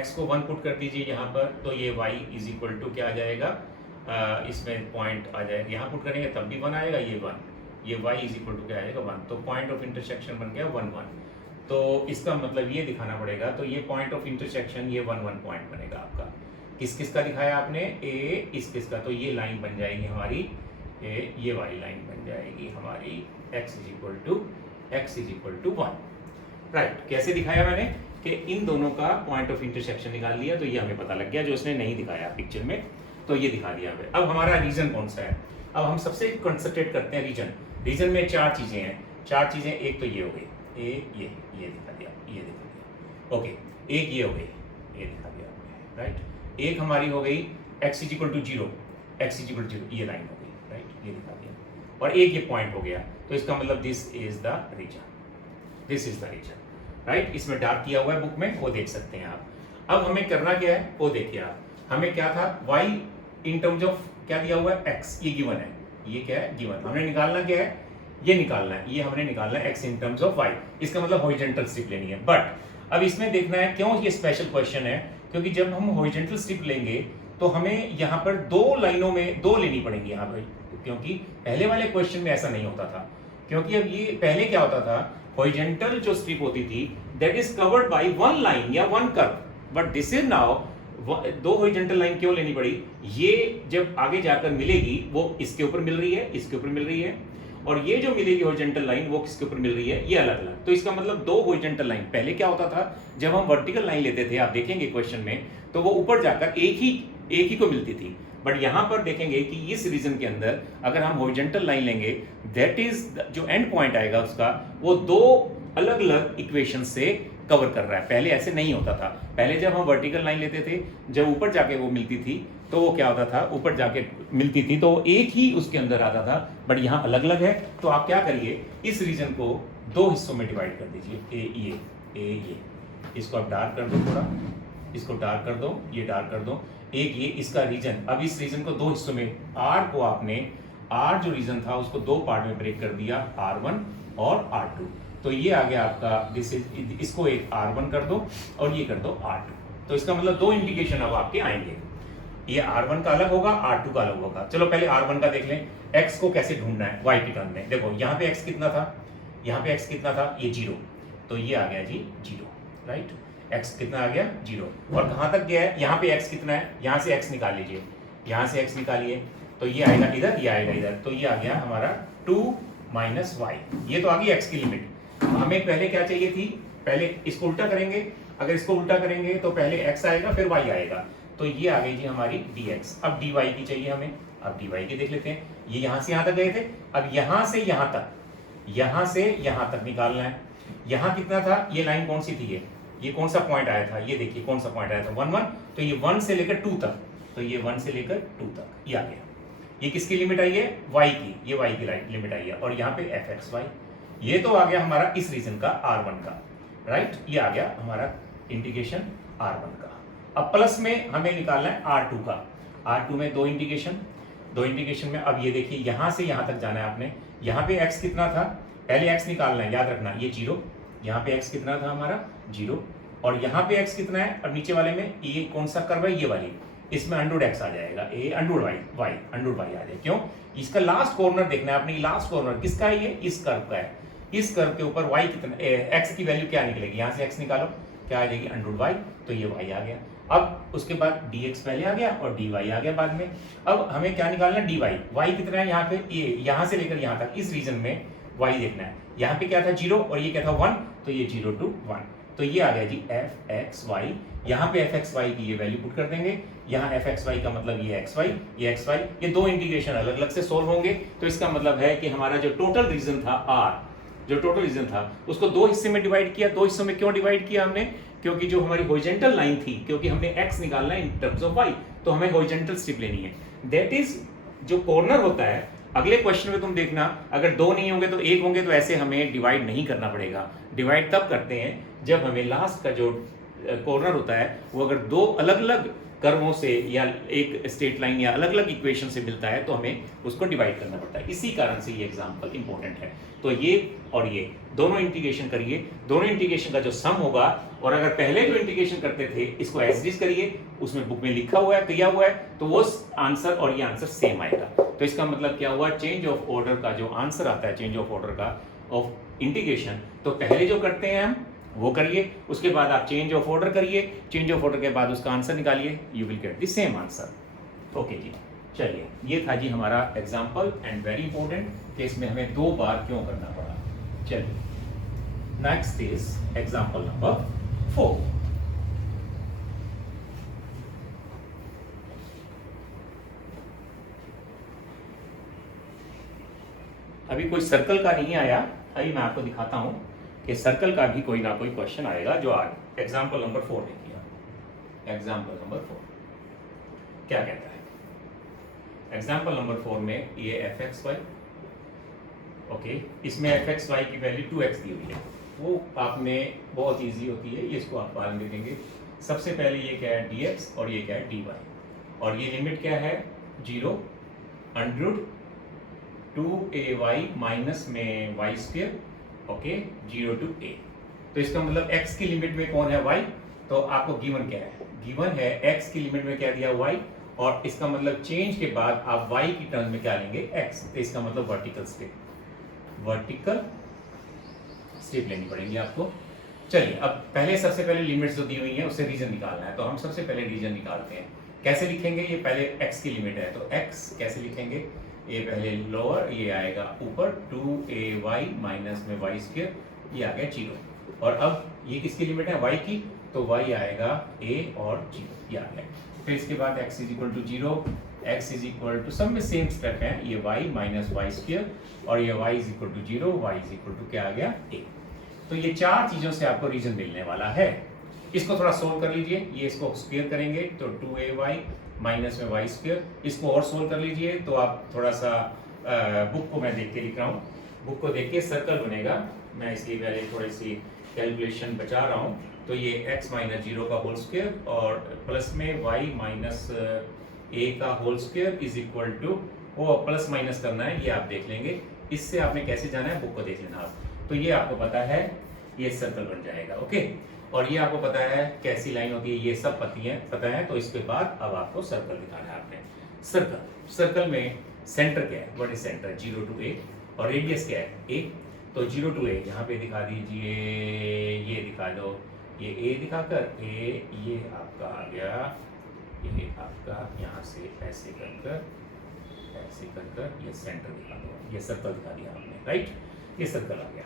x को 1 पुट कर दीजिए यहाँ पर, तो ये y इज इक्वल टू क्या आ जाएगा, इसमें पॉइंट आ जाएगा, यहाँ पुट करेंगे तब भी 1 आएगा, ये y इज इक्वल टू क्या आएगा 1, तो पॉइंट ऑफ इंटरसेक्शन बन गया 1 1, तो इसका मतलब ये दिखाना पड़ेगा, तो ये पॉइंट ऑफ इंटरसेक्शन ये 1 1 पॉइंट बनेगा आपका, किस किस का दिखाया आपने, a इस किस का, तो ये लाइन बन जाएगी हमारी, ये वाली लाइन बन जाएगी हमारी, x is equal to 1, right. कैसे दिखाया मैंने कि इन दोनों का पॉइंट ऑफ इंटरसेक्शन निकाल लिया, तो ये हमें पता लग गया, जो उसने नहीं दिखाया पिक्चर में, तो ये दिखा दिया हमें। अब हमारा रीजन कौन सा है, अब हम सबसे कंसंट्रेट करते हैं रीजन में 4 चीजें हैं, 4 चीजें, एक तो ये हो गई, ये दिखा दिया, ओके, एक ये हो गई, ये दिखा दिया, राइट। एक हमारी हो गई x इज इक्वल टू 0, ये लाइन हो गई, राइट, ये दिखा दिया, और एक ये पॉइंट हो गया, तो इसका मतलब this is the reason, right. इसमें डार्क किया हुआ है बुक में, वो देख सकते हैं आप। अब हमें करना क्या है वो देखिए आप, हमें क्या था, y इन टर्म्स ऑफ क्या दिया हुआ है, x, ये गिवन है, ये क्या है गिवन, हमने निकालना क्या है, ये निकालना है, ये हमने निकालना है x in terms of y, इसका मतलब हॉरिजॉन्टल स्ट्रिप लेनी है। बट अब इसमें देखना है क्यों ये स्पेशल क्वेश्चन है, क्योंकि जब हम हॉरिजॉन्टल स्ट्रिप लेंगे तो हमें यहाँ पर 2 लाइनों में 2 लेनी पड़ेंगी यहाँ पर, क्योंकि पहले वाले क्वेश्चन में ऐसा नहीं होता था, क्योंकि अब ये पहले क्या होता था, हॉरिजॉन्टल जो स्ट्रिप होती थी that is covered by 1 line या 1 curve, but this is now 2 horizontal line क्यों लेनी पड़ी, ये जब आगे जाकर मिलेगी वो इसके ऊपर मिल रही है, इसके ऊपर मिल रही है, और ये जो मिलेगी हॉरिजॉन्टल लाइन वो किसके ऊपर मिल रही है, ये अलग अलग, तो इसका मतलब 2 हॉरिजॉन्टल लाइन। पहले क्या होता था, जब हम वर्टिकल लाइन लेते थे, आप देखेंगे क्वेश्चन में, तो वो ऊपर जाकर एक ही को मिलती थी, बट यहां पर देखेंगे कि इस रीजन के अंदर अगर हम हॉरिजॉन्टल लाइन लेंगे, दैट इज जो एंड पॉइंट आएगा उसका, वो 2 अलग अलग इक्वेशन से कवर कर रहा है। पहले ऐसे नहीं होता था, पहले जब हम वर्टिकल लाइन लेते थे, जब ऊपर जाके वो मिलती थी तो वो क्या होता था, ऊपर जाके मिलती थी तो एक ही उसके अंदर आता था, बट यहाँ अलग अलग है। तो आप क्या करिए, इस रीजन को दो हिस्सों में डिवाइड कर दीजिए, ये इसको आप डार्क कर दो, थोड़ा इसको डार्क कर दो, ये डार्क कर दो, एक ये इसका रीजन। अब इस रीजन को दो हिस्सों में, आर को आपने, आर जो रीजन था उसको दो पार्ट में ब्रेक कर दिया, R1 और R2। तो ये आ गया आपका, दिस इज, इसको एक R1 कर दो और ये कर दो R2। तो इसका मतलब दो इंडिकेशन अब आपके आएंगे, ये R1 का अलग होगा, R2 का अलग होगा। चलो पहले R1 का देख लें, x को कैसे ढूंढना है y की टर्म में। देखो यहाँ पे x कितना था, यहाँ पे x कितना था, ये 0, तो ये आ गया जी 0, राइट। x कितना आ गया 0, और कहाँ तक गया है, यहाँ पे x कितना है, यहाँ से x निकाल लीजिए, यहाँ से x निकालिए, तो ये आएगा इधर, ये आएगा इधर, तो ये आ गया हमारा 2 माइनस y। ये तो आ गई x की लिमिट। हमें पहले क्या चाहिए थी, पहले इसको उल्टा करेंगे, अगर इसको उल्टा करेंगे तो पहले x आएगा फिर y आएगा, तो ये आ गई जी हमारी dx। अब dy की चाहिए हमें, अब dy की देख लेते हैं। ये यहाँ से यहाँ तक गए थे, अब यहाँ से यहाँ तक, यहाँ से यहाँ तक निकालना है। यहाँ कितना था, ये लाइन कौन सी थी, ये कौन सा पॉइंट आया था, ये देखिए कौन सा पॉइंट आया था 1 1, तो ये 1 से लेकर 2 तक, तो ये 1 से लेकर 2 तक ये आ गया। ये किसकी लिमिट आई है, y की, ये y की लिमिट आई है, और यहाँ पे fxy, ये तो आ गया हमारा इस रीजन का R1 का, राइट। ये आ गया हमारा इंटीग्रेशन R1 का। अब प्लस में हमें निकालना है R2 का। R2 में दो इंटीग्रेशन में, अब ये देखिए यहाँ से यहाँ तक जाना है आपने। यहाँ पे x कितना था, पहले x निकालना है, याद रखना, ये 0, यहाँ पे x कितना था हमारा 0, और यहाँ पे x कितना है, और नीचे वाले में ये कौन सा कर्व है, ये वाली, इसमें अंडर x आ जाएगा, a अंडर y आ जाएगा। क्यों, इसका लास्ट कॉर्नर देखना है आपने, लास्ट कॉर्नर किसका है, ये इस कर्व का है। इस कर्व के ऊपर y कितना, x की वैल्यू क्या निकलेगी, यहाँ से x निकालो, क्या आ जाएगी अंडर y, तो ये y आ गया। अब उसके बाद dx पहले आ गया और dy आ गया बाद में। अब हमें क्या निकालना है, dy, y कितना है यहाँ पे, ये यहाँ से लेकर यहाँ तक इस रीजन में y देखना है। यहाँ पे क्या था 0 और ये क्या था 1, तो ये 0 to 1, तो ये आ गया जी fxy। यहाँ पे fxy की ये वैल्यू पुट कर देंगे, यहाँ fxy का मतलब ये xy, ये xy, ये दो इंटीग्रेशन अलग अलग से सोल्व होंगे। तो इसका मतलब है कि हमारा जो टोटल रीजन था r, जो टोटल रीजन था उसको दो हिस्से में डिवाइड किया। दो हिस्सों में क्यों डिवाइड किया हमने, क्योंकि जो हमारी हॉरिजॉन्टल लाइन थी, क्योंकि हमने x निकालना है इन टर्म्स ऑफ y, तो हमें हॉरिजॉन्टल स्ट्रिप लेनी है। दैट इज जो कॉर्नर होता है, अगले क्वेश्चन में तुम देखना, अगर दो नहीं होंगे तो एक होंगे, तो ऐसे हमें डिवाइड नहीं करना पड़ेगा। डिवाइड तब करते हैं जब हमें लास्ट का जो कॉर्नर होता है वो अगर दो अलग अलग कर्वों से या एक स्ट्रेट लाइन या अलग अलग इक्वेशन से मिलता है तो हमें उसको डिवाइड करना पड़ता है। इसी कारण से ये एग्जांपल इंपॉर्टेंट है। तो ये और ये दोनों इंटीग्रेशन करिए, दोनों इंटीग्रेशन का जो सम होगा, और अगर पहले जो इंटीग्रेशन करते थे इसको एज इट इज करिए, उसमें बुक में लिखा हुआ है, किया हुआ है, तो वो आंसर और ये आंसर सेम आएगा। तो इसका मतलब क्या हुआ, चेंज ऑफ ऑर्डर का जो आंसर आता है, चेंज ऑफ ऑर्डर का ऑफ इंटीग्रेशन, तो पहले जो करते हैं हम वो करिए, उसके बाद आप चेंज ऑफ ऑर्डर करिए, चेंज ऑफ ऑर्डर के बाद उसका आंसर निकालिए, you will get the same answer. Okay ji, चलिए ये था जी हमारा एग्जांपल, एंड वेरी इंपॉर्टेंट कि इसमें हमें दो बार क्यों करना पड़ा। चलिए नेक्स्ट इज एग्जांपल नंबर 4। अभी कोई सर्कल का नहीं आया, अभी मैं आपको दिखाता हूं कि सर्कल का भी कोई ना कोई क्वेश्चन आएगा, जो आज एग्जाम्पल नंबर 4 देखिए। एग्जाम्पल नंबर 4 क्या कहता है, एग्जाम्पल नंबर 4 में ये fxy, ओके, इसमें fxy की वैल्यू 2x दी हुई है। वो आपने बहुत इजी होती है, ये इसको आप बाद में देखेंगे। सबसे पहले ये क्या है dx और ये क्या है dy, और ये लिमिट क्या है 0 अंडर 2ay माइनस में y square, okay, 0 to a। तो इसका मतलब x की लिमिट में कौन है y, तो आपको गिवन क्या है, गिवन है x की लिमिट में क्या दिया y, और इसका मतलब चेंज के बाद आप y की टर्म में क्या लेंगे x, तो इसका मतलब वर्टिकल स्ट्रिप लेनी पड़ेगी आपको। चलिए अब पहले सबसे पहले लिमिट्स जो दी हुई है उससे रीजन निकालना है, तो हम सबसे पहले रीजन निकालते हैं। कैसे लिखेंगे, ये पहले x की लिमिट है, तो x कैसे लिखेंगे, ये पहले लोअर, ये आएगा ऊपर 2ay माइनस में y स्क्वायर, ये आ गया 0, और अब ये किसकी लिमिट है y की, तो y आएगा a और 0, ये आ गया। फिर इसके बाद x is equal to 0, x is equal to, सब में सेम स्टेप है, ये y माइनस y स्क्वायर, और ये y is equal to 0, y is equal to क्या आ गया a। तो ये चार चीजों से आपको रीजन मिलने वाला है। इसको थोड़ा सोल्व कर लीजिए, ये इसको स्क्वायर करेंगे तो 2ay माइनस में वाई स्क्वायर। इसको और सोल्व कर लीजिए तो आप थोड़ा सा बुक को मैं देख के लिख रहा हूँ, बुक को देख के सर्कल बनेगा, मैं इसलिए पहले थोड़ी सी कैलकुलेशन बचा रहा हूँ। तो ये x माइनस 0 का होल स्क्वायर और प्लस में y माइनस a का whole square is equal to, वो प्लस माइनस करना है ये आप देख लेंगे, इससे आपने कैसे जाना है बुक को देख लेना आप। तो ये आपको पता है, ये सर्कल बन जाएगा। ओके, और ये आपको पता है कैसी लाइन होती है, ये सब पता है। तो इसके बाद अब आपको सर्कल दिखाना है आपने। सर्कल में सेंटर क्या है, what is centre, 0 to a, और रेडियस क्या है a। तो 0 to a यहाँ पे दिखा दीजिए, ये दिखा दो, ये a दिखाकर a, ये आपका आ गया, ये आपका यहाँ से ऐसे कर ये सेंटर दिखा दो, ये सर्कल दिखा दिया आपने, राइट। ये सर्कल आ गया।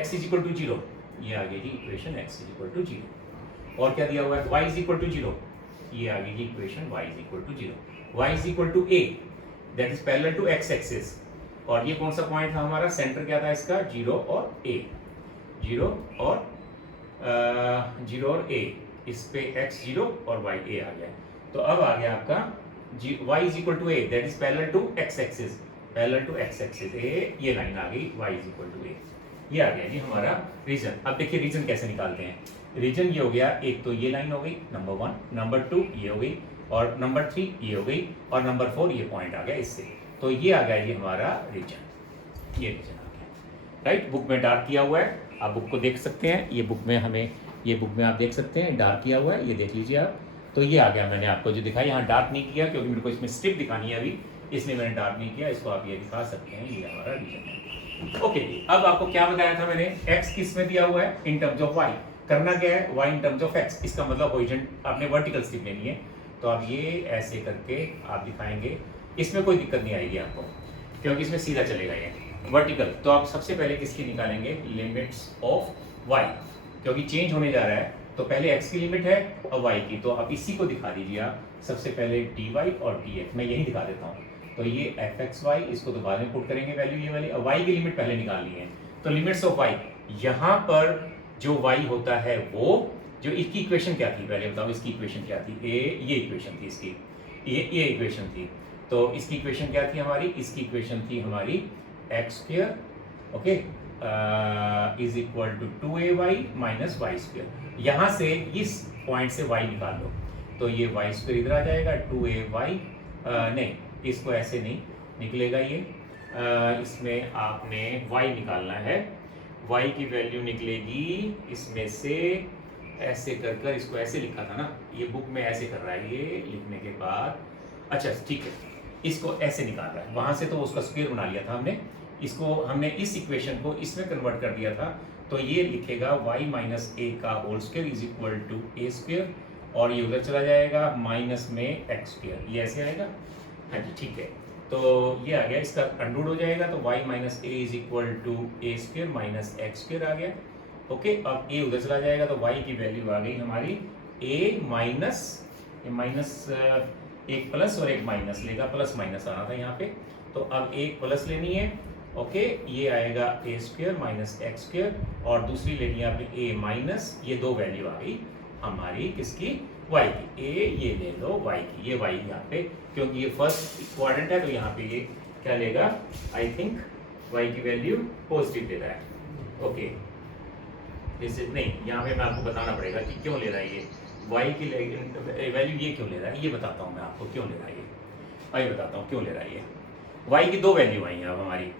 x इज इक्वल टू 0, ये आ गई जी equation x is equal to 0। और क्या दिया हुआ है, y इज इक्वल टू 0, ये आ गई जी equation y is equal to 0। y is equal to a, that is parallel to x axis. और ये कौन सा पॉइंट था हमारा, सेंटर क्या था इसका, 0 और a, 0 और a, इस पे x 0 और y a आ गया। तो अब आ गया आपका y is equal to a, that is parallel to x axis, a, ये लाइन आ गई y is equal to a। ये आ गया जी हमारा रीजन। अब देखिए रीजन कैसे निकालते हैं। रीजन ये हो गया, एक तो ये लाइन हो गई नंबर 1, नंबर 2 ये हो गई, और नंबर 3 ये हो गई, और नंबर 4 ये पॉइंट आ गया इससे। तो ये आ गया ये हमारा रीजन, ये रीजन आ गया, राइट। बुक में डार्क किया हुआ है, आप बुक को देख सकते हैं, ये बुक में आप देख सकते हैं डार्क किया हुआ है, ये देख लीजिए आप। तो ये आ गया, मैंने आपको जो दिखाया, यहाँ डार्क नहीं किया क्योंकि मेरे को इसमें स्ट्रिप दिखानी है अभी, इसलिए मैंने डार्क नहीं किया, इसको आप ये दिखा सकते हैं, ये हमारा रीजन है। ओके, अब आपको क्या बताया था मैंने, x किस में दिया हुआ है, इन टर्म्स ऑफ y। करना क्या है, y in terms of x, इसका मतलब हॉरिजॉन्टल आपने वर्टिकल स्ट्रिप लेनी है। तो आप ये ऐसे करके आप दिखाएंगे, इसमें कोई दिक्कत नहीं आएगी आपको क्योंकि इसमें सीधा चलेगा ये वर्टिकल। तो आप सबसे पहले किसकी निकालेंगे, लिमिट्स ऑफ y, क्योंकि चेंज होने जा रहा है। तो पहले x की लिमिट है और y की, तो आप इसी को दिखा दीजिए आप सबसे पहले dy और dx, मैं यही दिखा देता हूँ। तो ये fxy, इसको तो बाद में पुट करेंगे वैल्यू ये वाली, और y की लिमिट पहले निकालनी है। तो लिमिट्स ऑफ y, यहाँ पर जो y होता है वो, जो इसकी इक्वेशन क्या थी पहले बताओ, इसकी इक्वेशन क्या थी, ये इक्वेशन थी इसकी, ये इक्वेशन थी। तो इसकी इक्वेशन क्या थी हमारी, इसकी इक्वेशन थी हमारी x square, okay, is equal to 2ay minus y square. यहाँ से इस पॉइंट से y निकाल लो, तो ये y स्क्वायर इधर आ जाएगा, 2ay, नहीं इसको ऐसे नहीं निकलेगा ये, इसमें आपने y निकालना है, y की वैल्यू निकलेगी इसमें से, ऐसे कर कर, इसको ऐसे लिखा था ना, ये बुक में ऐसे कर रहा है, ये लिखने के बाद, अच्छा ठीक है, इसको ऐसे निकाल रहा है, वहां से तो उसका स्क्वायर बना लिया था हमने, इसको हमने इस इक्वेशन को इसमें कन्वर्ट कर दिया था। तो ये लिखेगा y माइनस a का whole square is equal to a square, और ये उधर चला जाएगा माइनस में x स्क्वायर, ये ऐसे आएगा, हाँ जी ठीक है। तो ये आ गया, इसका अंडूड हो जाएगा, तो y minus a is equal to a square minus x square आ गया। ओके, अब a उधर चला जाएगा, तो y की वैल्यू आ गई हमारी a माइनस एक प्लस और एक माइनस लेगा, प्लस माइनस आना था यहाँ पे, तो अब एक प्लस लेनी है, ओके, ये आएगा a square minus x square, और दूसरी लेनी है आपने a माइनस, ये दो वैल्यू आ गई हमारी किसकी, y की, a ये ले लो y की, ये y यहाँ पे, क्योंकि ये फर्स्ट क्वाड्रेंट है तो यहाँ पे ये क्या लेगा, आई थिंक y की वैल्यू पॉजिटिव ले रहा है। ओके, जैसे नहीं, यहाँ पे मैं आपको बताना पड़ेगा कि क्यों ले रहा है ये y की वैल्यू, ये क्यों ले रहा है, ये बताता हूँ मैं आपको क्यों ले रहा है ये, वही बताता हूँ क्यों ले रहा है ये। y की दो वैल्यू आई हैं, अब हमारी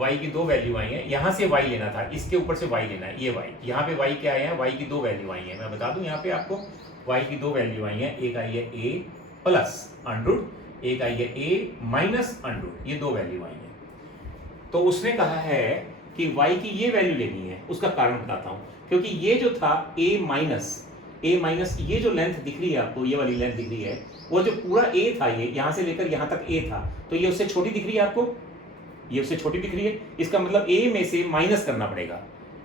y की दो वैल्यू आई हैं, यहाँ से y लेना था, इसके ऊपर से y लेना है, ये y, यहाँ पे y क्या आए हैं, y की दो वैल्यू आई हैं, मैं बता दूं यहाँ पे आपको, y की दो वैल्यू आई हैं, एक आई है a प्लस अंडरूट, एक आई है a माइनस अंडरूट, ये दो वैल्यू आई हैं। तो उसने कहा है कि y की ये वैल्यू लेनी है, उसका कारण बताता हूँ, क्योंकि ये जो था a माइनस, ये जो लेंथ दिख रही है आपको, ये वाली लेंथ दिख रही है, वो जो पूरा a था, ये यहाँ से लेकर यहाँ तक a था, तो ये उससे छोटी दिख रही है आपको, ये उससे छोटी दिख रही है, इसका मतलब a में से माइनस करना पड़ेगा,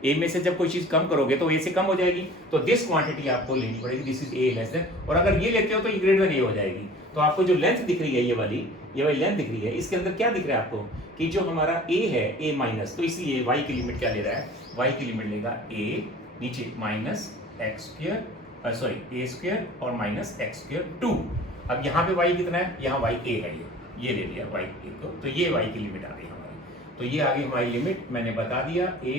a में से जब कोई चीज कम करोगे तो a से कम हो जाएगी, तो दिस क्वांटिटी आपको लेनी पड़ेगी, this is a less than, और अगर ये लेते हो तो ये ग्रेटर देन a हो जाएगी। तो आपको जो लेंथ दिख रही है, ये वाली लेंथ दिख रही है, इसके अंदर क्या दिख रहा है आपको कि जो हमारा a है, a माइनस, तो इसलिए y की लिमिट क्या ले रहा है, y की लिमिट लेगा a नीचे minus x square, sorry a square और माइनस एक्स स्क्वायर 2। अब यहाँ पे y कितना है, यहाँ y a है, ये ले लिया y a को, तो ये y की लिमिट आ गई हमारी। तो ये आ गई हमारी लिमिट, मैंने बता दिया a,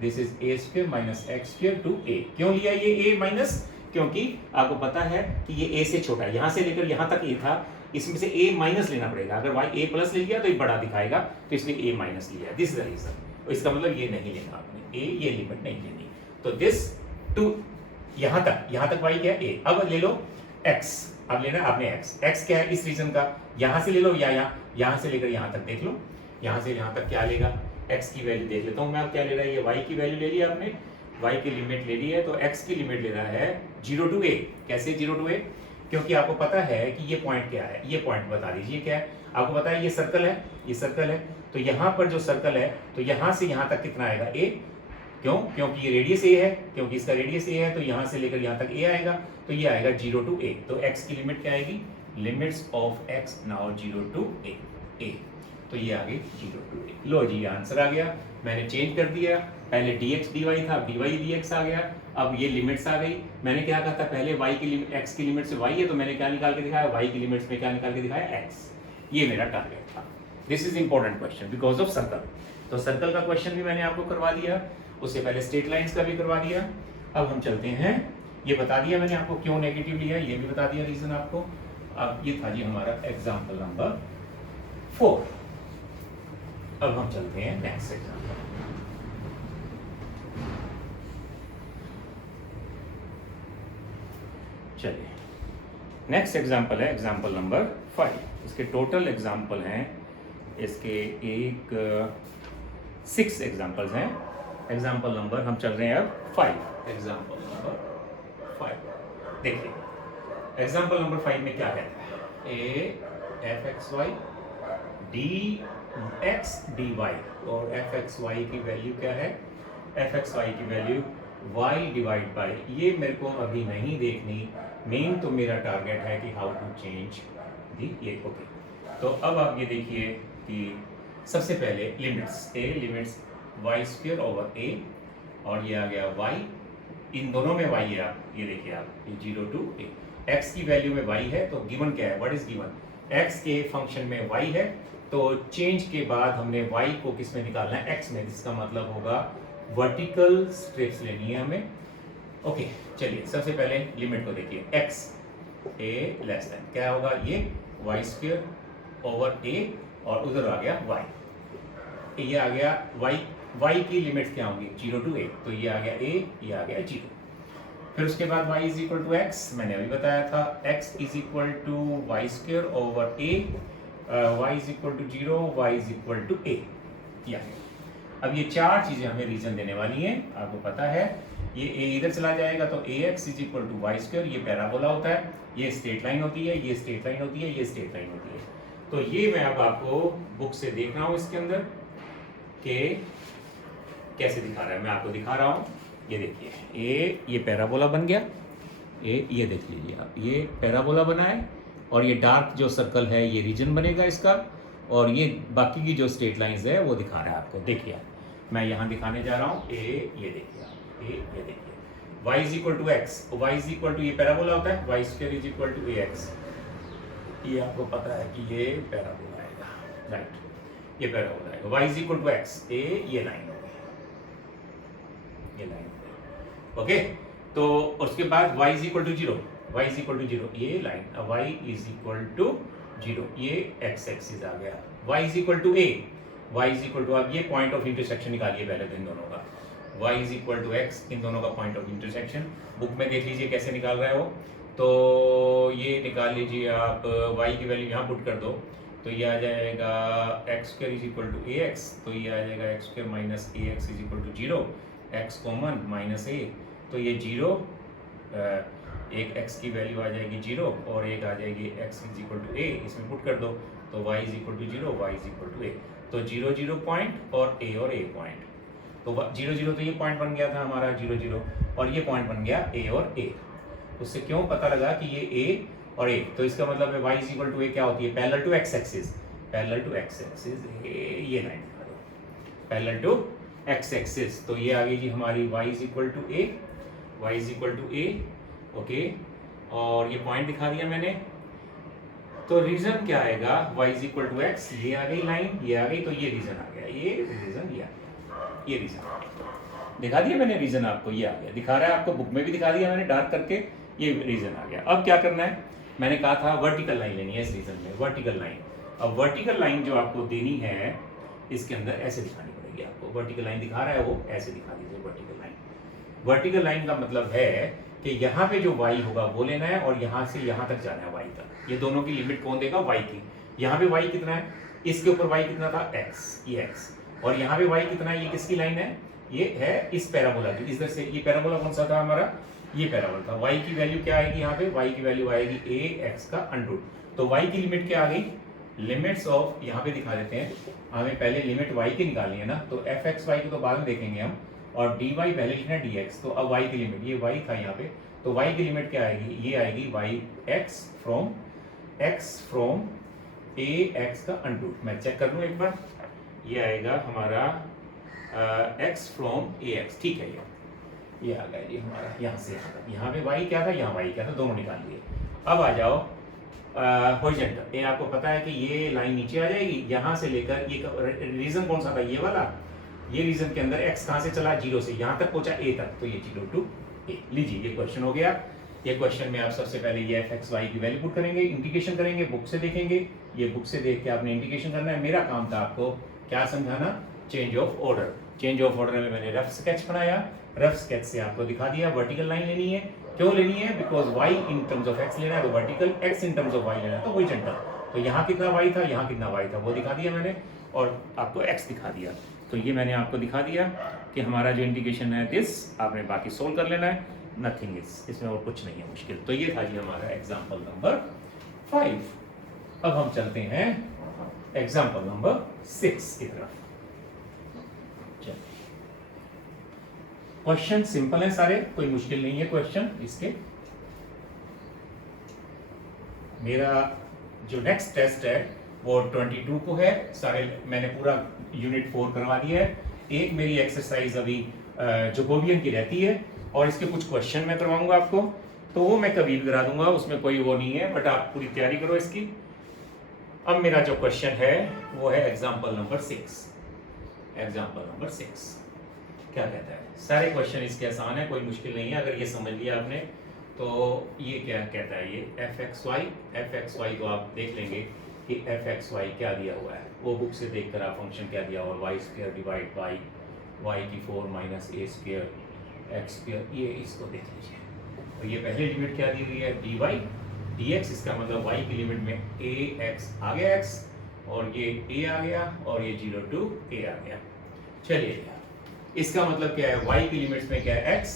this is a square minus x square to a। क्यों लिया ये a माइनस, क्योंकि आपको पता है कि ये a से छोटा है, यहाँ से लेकर यहाँ तक a था, इसमें से a माइनस लेना पड़ेगा। अगर y a प्लस ले लिया तो ये बड़ा दिखाएगा, तो इसलिए a माइनस लिया, दिस इज द रीजन। इसका मतलब ये नहीं लेना आपने, a ये लिमिट नहीं लेनी। तो दिस टू यहाँ तक y क्या है a। अब ले लो x, अब लेना आपने x क्या है इस रीजन का, यहाँ से ले लो या यहाँ से लेकर यहाँ तक देख लो, यहाँ से यहाँ तक क्या लेगा, x की वैल्यू देख लेता हूँ मैं, क्या ले रहा है ये, y की वैल्यू ले ली आपने, y की लिमिट ले ली है, तो x की लिमिट ले रहा है 0 टू a। कैसे 0 टू a, क्योंकि आपको पता है कि ये पॉइंट क्या है, ये पॉइंट बता दीजिए क्या है, आपको पता है ये सर्कल है, ये सर्कल है, तो यहाँ पर जो सर्कल है, तो यहाँ से यहाँ तक कितना आएगा a, क्यों, क्योंकि ये रेडियस a है, क्योंकि इसका रेडियस a है, तो यहाँ से लेकर यहाँ तक a आएगा, तो ये आएगा 0 टू a। तो x की लिमिट क्या आएगी, limits of x now 0 to a, तो ये आ गई 0 टू a। लो जी आंसर आ गया, मैंने चेंज कर दिया, पहले dx dy था, अब dy dx आ गया, अब ये लिमिट्स आ गई। मैंने क्या कहा था पहले, y की लिमिट, x की लिमिट से y है, तो मैंने क्या निकाल के दिखाया, y की लिमिट्स में क्या निकाल के दिखाया, x। ये मेरा टारगेट था। This is important question because of circle. तो सर्कल का क्वेश्चन भी मैंने आपको करवा दिया, उससे पहले स्ट्रेट लाइंस का भी करवा दिया। अब हम चलते हैं, ये बता दिया मैंने आपको क्यों नेगेटिव लिया, ये भी बता दिया रीजन आपको। अब ये था जी हमारा एग्जाम्पल नंबर 4। अब हम चलते हैं नेक्स्ट एग्जाम्पल। चलिए नेक्स्ट एग्जाम्पल है एग्जाम्पल नंबर 5। इसके टोटल एग्जाम्पल हैं, इसके 6 एग्जाम्पल्स हैं। एग्जाम्पल नंबर हम चल रहे हैं अब 5। एग्जाम्पल नंबर 5 देखिए, एग्जाम्पल नंबर 5 में क्या कहता है, a f x y d x d y, और एफ एक्स वाई की वैल्यू क्या है, एफ एक्स वाई की वैल्यू y डिवाइड बाई, ये मेरे को अभी नहीं देखनी, मेन तो मेरा टारगेट है कि हाउ टू चेंज दी ये। ओके, तो अब आप ये देखिए कि सबसे पहले लिमिट्स, ए लिमिट्स वाई स्क्वायर ओवर ए, और ये आ गया y, इन दोनों में y है, आप ये देखिए आप, ये 0 टू a, x की वैल्यू में y है, तो गिवन क्या है, व्हाट इज गिवन, x के फंक्शन में y है, तो चेंज के बाद हमने y को किस में निकालना है, x में, जिसका मतलब होगा वर्टिकल स्ट्रिप्स लेनी है हमें। ओके चलिए सबसे पहले लिमिट को देखिए, x a लेस देन क्या होगा, ये y स्क्वायर ओवर a, और उधर आ गया y, ये आ गया y की लिमिट क्या होंगी 0 टू a, तो ये आ गया a, ये आ गया 0। फिर उसके बाद y is equal to x, मैंने अभी बताया था, x is equal to y square over a, y is equal to 0, y is equal to a। या अब ये 4 चीजें हमें रीजन देने वाली हैं, आपको पता है, ये a इधर चला जाएगा तो ax is equal to y square, ये पैराबोला होता है, ये स्ट्रेट लाइन होती है, ये स्ट्रेट लाइन होती है, ये स्ट्रेट लाइन होती है। तो ये मैं अब आपको बुक से देख रहा हूँ इसके अंदर कि कैसे दिखा रहा है, मैं आपको दिखा रहा हूँ। ये देखिए, ये पैराबोला बन गया, ये देख लीजिए आप, ये पैराबोला बना है, और ये डार्क जो सर्कल है ये रीजन बनेगा इसका, और ये बाकी की जो स्ट्रेट लाइंस है वो दिखा रहा है आपको। देखिए मैं यहाँ दिखाने जा रहा हूँ, ये देखिए आप, ये देखिए y is equal to x, y is equal to, ये पैराबोला होता है, y square is equal to ax, ये आपको पता है कि ये पैराबोला आएगा, राइट, ये पैराबोला आएगा, y is equal to x, ये लाइन हो गई, ये लाइन हो गई। ओके, तो उसके बाद y is equal to 0, y is equal to 0, ये line, y is equal to 0, ये x एक्सिस आ गया, y is equal to a, y is equal to, अब ये पॉइंट ऑफ इंटरसेक्शन निकालिए पहले तो इन दोनों का, y is equal to x, इन दोनों का पॉइंट ऑफ इंटरसेक्शन बुक में देख लीजिए कैसे निकाल रहा है वो। तो ये निकाल लीजिए आप, y की वैल्यू यहाँ पुट कर दो, तो ये आ जाएगा x square is equal to ax, तो ये आ जाएगा x square minus ax is equal to 0, x common minus a, तो ये 0, एक x की वैल्यू आ जाएगी 0, और एक आ जाएगी x is equal to a, इसमें पुट कर दो, तो y is equal to 0, y is equal to a, तो 0 0 पॉइंट और a पॉइंट, तो 0 0 तो ये पॉइंट बन गया था हमारा 0 0, और ये पॉइंट बन गया a और a। उससे क्यों पता लगा कि ये a और a, तो इसका मतलब है y is equal to a क्या होती है, parallel to x axis, parallel to x axis, ये लाइन दिखा दो, पैरेलल टू x एक्सिस, तो ये आ गई जी हमारी y is equal to a, y is equal to a, okay, और ये पॉइंट दिखा दिया मैंने, तो रीजन क्या आएगा, y is equal to x, ये आ गई लाइन, ये आ गई, तो ये रीजन आ गया, ये रीजन, ये आ गया, ये रीजन दिखा दिया मैंने, रीजन आपको ये आ गया, दिखा रहा है आपको, बुक में भी दिखा दिया मैंने डार्क करके, ये रीजन आ गया। अब क्या करना है, मैंने कहा था वर्टिकल लाइन लेनी है इस रीजन में, वर्टिकल लाइन। अब वर्टिकल लाइन जो आपको देनी है इसके अंदर ऐसे दिखानी पड़ेगी आपको, वर्टिकल लाइन दिखा रहा है वो, ऐसे दिखा दीजिए वर्टिकल लाइन। वर्टिकल लाइन का मतलब है कि यहाँ पे जो y होगा वो लेना है और यहाँ से यहाँ तक जाना है y तक। ये दोनों की लिमिट कौन देगा, y की। यहाँ पे y कितना है, इसके ऊपर y कितना था, x, ये x, और यहाँ पे y कितना है, ये किसकी लाइन है, ये है इस पैराबोला की, इधर से। ये पैराबोला कौन सा था हमारा, ये पैराबोला था। y की वैल्यू क्या आएगी यहाँ पे, y की वैल्यू आएगी ax का अंडर। तो y की लिमिट क्या आ गई, लिमिट्स ऑफ, यहाँ पे दिखा देते हैं, हमें पहले लिमिट y की निकालनी है ना, तो fxy को तो बाद में देखेंगे हम, और dy पहले लिखना है dx। तो अब y की लिमिट, ये y था यहाँ पे, तो y की लिमिट क्या आएगी, ये आएगी x फ्रॉम ax का अंडर। मैं चेक कर लूँ एक बार, ये आएगा हमारा x फ्रॉम ax, ठीक है, ये आ गया ये हमारा, यहाँ से यहाँ पे y क्या था, यहाँ y क्या था, दोनों निकाल लिए। अब आ जाओ हॉरिजॉन्टल, ये आपको पता है कि ये लाइन नीचे आ जाएगी, यहाँ से लेकर ये रीजन कौन सा था, ये वाला, ये रीजन के अंदर x कहाँ से चला, 0 से यहाँ तक पहुंचा a तक, तो ये 0 to a। लीजिए ये क्वेश्चन हो गया। ये क्वेश्चन में आप सबसे पहले ये fxy की वैल्यू पुट करेंगे, इंटीग्रेशन करेंगे, बुक से देखेंगे, ये बुक से देख के आपने इंटीग्रेशन करना है। मेरा काम था आपको क्या समझाना, change of order. Change of order में मैंने रफ स्केच बनाया, रफ स्केच से आपको दिखा दिया वर्टिकल लाइन लेनी है। क्यों लेनी है, because y in terms of x लेना है तो vertical, x in terms of y लेना है तो हॉरिजॉन्टल। तो यहाँ कितना y था, यहाँ कितना y था, वो दिखा दिया मैंने, और आपको x दिखा दिया। तो ये मैंने आपको दिखा दिया कि हमारा जो इंटीग्रेशन है दिस, आपने बाकी सोल्व कर लेना है, नथिंग इज, इसमें और कुछ नहीं है मुश्किल। तो ये था जी हमारा एग्जाम्पल नंबर 5। अब हम चलते हैं एग्जाम्पल नंबर 6 की तरफ। क्वेश्चन सिंपल है सारे, कोई मुश्किल नहीं है क्वेश्चन इसके। मेरा जो नेक्स्ट टेस्ट है वो 22 को है, सारे मैंने पूरा यूनिट 4 करवा दिया है। एक मेरी एक्सरसाइज अभी जोकोबियन की रहती है, और इसके कुछ क्वेश्चन मैं करवाऊंगा आपको, तो वो मैं कभी भी करा दूंगा, उसमें कोई वो नहीं है, बट आप पूरी तैयारी करो इसकी। अब मेरा जो क्वेश्चन है वो है एग्जाम्पल नंबर 6। एग्जाम्पल नंबर 6 क्या कहता है, सारे क्वेश्चन इसके आसान है, कोई मुश्किल नहीं है। अगर ये समझ लिया आपने तो ये क्या कहता है, ये fxy को आप देख लेंगे कि fxy क्या दिया हुआ है, वो बुक से देखकर आप फंक्शन क्या दिया हुआ, y² divide by y⁴ minus a² x², ये इसको देख लीजिए। तो ये पहले लिमिट क्या दी हुई है, dy dx, इसका मतलब y की लिमिट में ax आ गया x, और ये a आ गया, और ये 0 to a आ गया। चलिए इसका मतलब क्या है, y की लिमिट्स में क्या है x,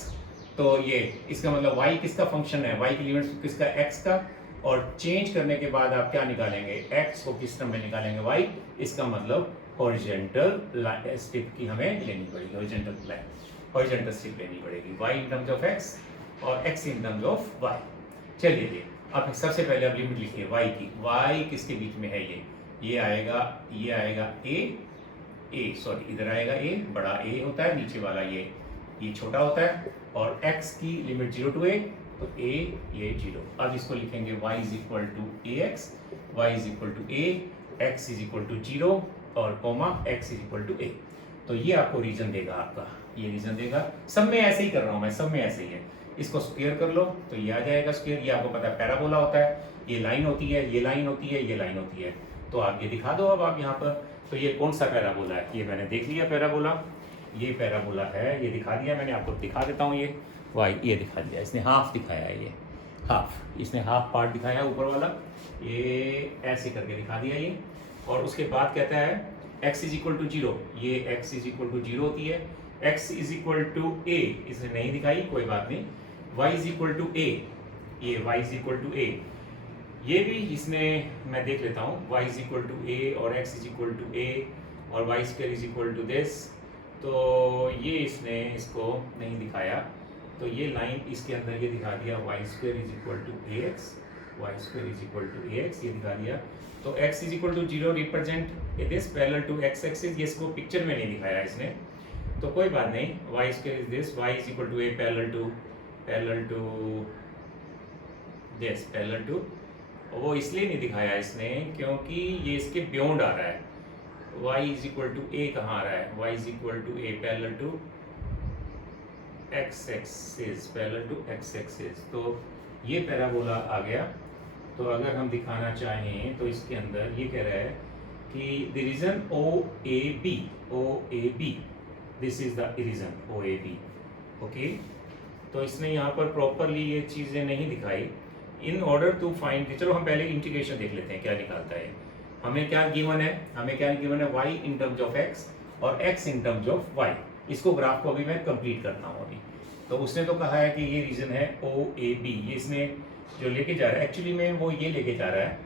तो ये इसका मतलब y किसका फंक्शन है, y की लिमिट्स किसका, x का, और चेंज करने के बाद आप क्या निकालेंगे, x को किस टर्म में निकालेंगे, y, इसका मतलब हॉरिजॉन्टल स्ट्रिप की हमें लेनी पड़ेगी, हॉरिजॉन्टल स्ट्रिप लेनी पड़ेगी, y in terms of x और x in terms of y। चलिए जी, अब सबसे पहले आप लिमिट लिखिए y की, y किसके बीच में है, ये आएगा सॉरी इधर आएगा a, बड़ा a होता है, नीचे वाला ये छोटा होता है, और x की लिमिट 0 to a, तो a ये 0। अब इसको लिखेंगे y is equal to ax, y is equal to a, x is equal to 0 और comma x is equal to a। तो ये आपको रीजन देगा, आपका ये रीजन देगा। सब में ऐसे ही कर रहा हूँ मैं, सब में ऐसे ही है। इसको स्क्वायर कर लो तो ये आ जाएगा स्क्वायर। ये आपको पता है पैराबोला होता है, ये लाइन होती है, ये लाइन होती है, ये लाइन होती है। तो आप ये दिखा दो अब आप यहाँ पर, तो ये कौन सा पैराबोला है, ये मैंने देख लिया पैराबोला, ये पैराबोला है, ये दिखा दिया मैंने आपको, दिखा देता हूँ ये वाई, ये दिखा दिया इसने, हाफ दिखाया है, ये हाफ, इसने हाफ पार्ट दिखाया ऊपर वाला, ये ऐसे करके दिखा दिया ये। और उसके बाद कहता है x इज इक्वल टू 0, ये x इज इक्वल टू 0 होती है, x is equal to a इसने नहीं दिखाई, कोई बात नहीं, y is equal to a, ये y is equal to a, ये भी इसने, मैं देख लेता हूँ, y is equal to a और x is equal to a और y² is equal to this, तो ये इसने इसको नहीं दिखाया, तो ये लाइन इसके अंदर ये दिखा दिया y² is equal to ax, y² is equal to ax, ये दिखा दिया। तो x is equal to 0 represent this parallel to x axis, ये इसको पिक्चर में नहीं दिखाया इसने, तो कोई बात नहीं, y² is this, y is equal to a parallel to this, parallel to वो इसलिए नहीं दिखाया इसने क्योंकि ये इसके बियॉन्ड आ रहा है। y is equal to a कहाँ आ रहा है, y is equal to a parallel to x axis, parallel to x axis. तो ये पैराबोला आ गया। तो अगर हम दिखाना चाहें तो इसके अंदर ये कह रहा है कि the reason OAB, this is the reason OAB। Okay, तो इसने यहाँ पर प्रॉपरली ये चीज़ें नहीं दिखाई। इन ऑर्डर टू फाइंड, चलो हम पहले इंटीग्रेशन देख लेते हैं क्या निकालता है। हमें क्या गिवन है, y in terms of x और x in terms of y। इसको ग्राफ को अभी मैं कंप्लीट करता हूँ अभी। तो उसने तो कहा है कि ये रीजन है OAB, ये इसने जो लेके जा रहा है एक्चुअली में वो ये लेके जा रहा है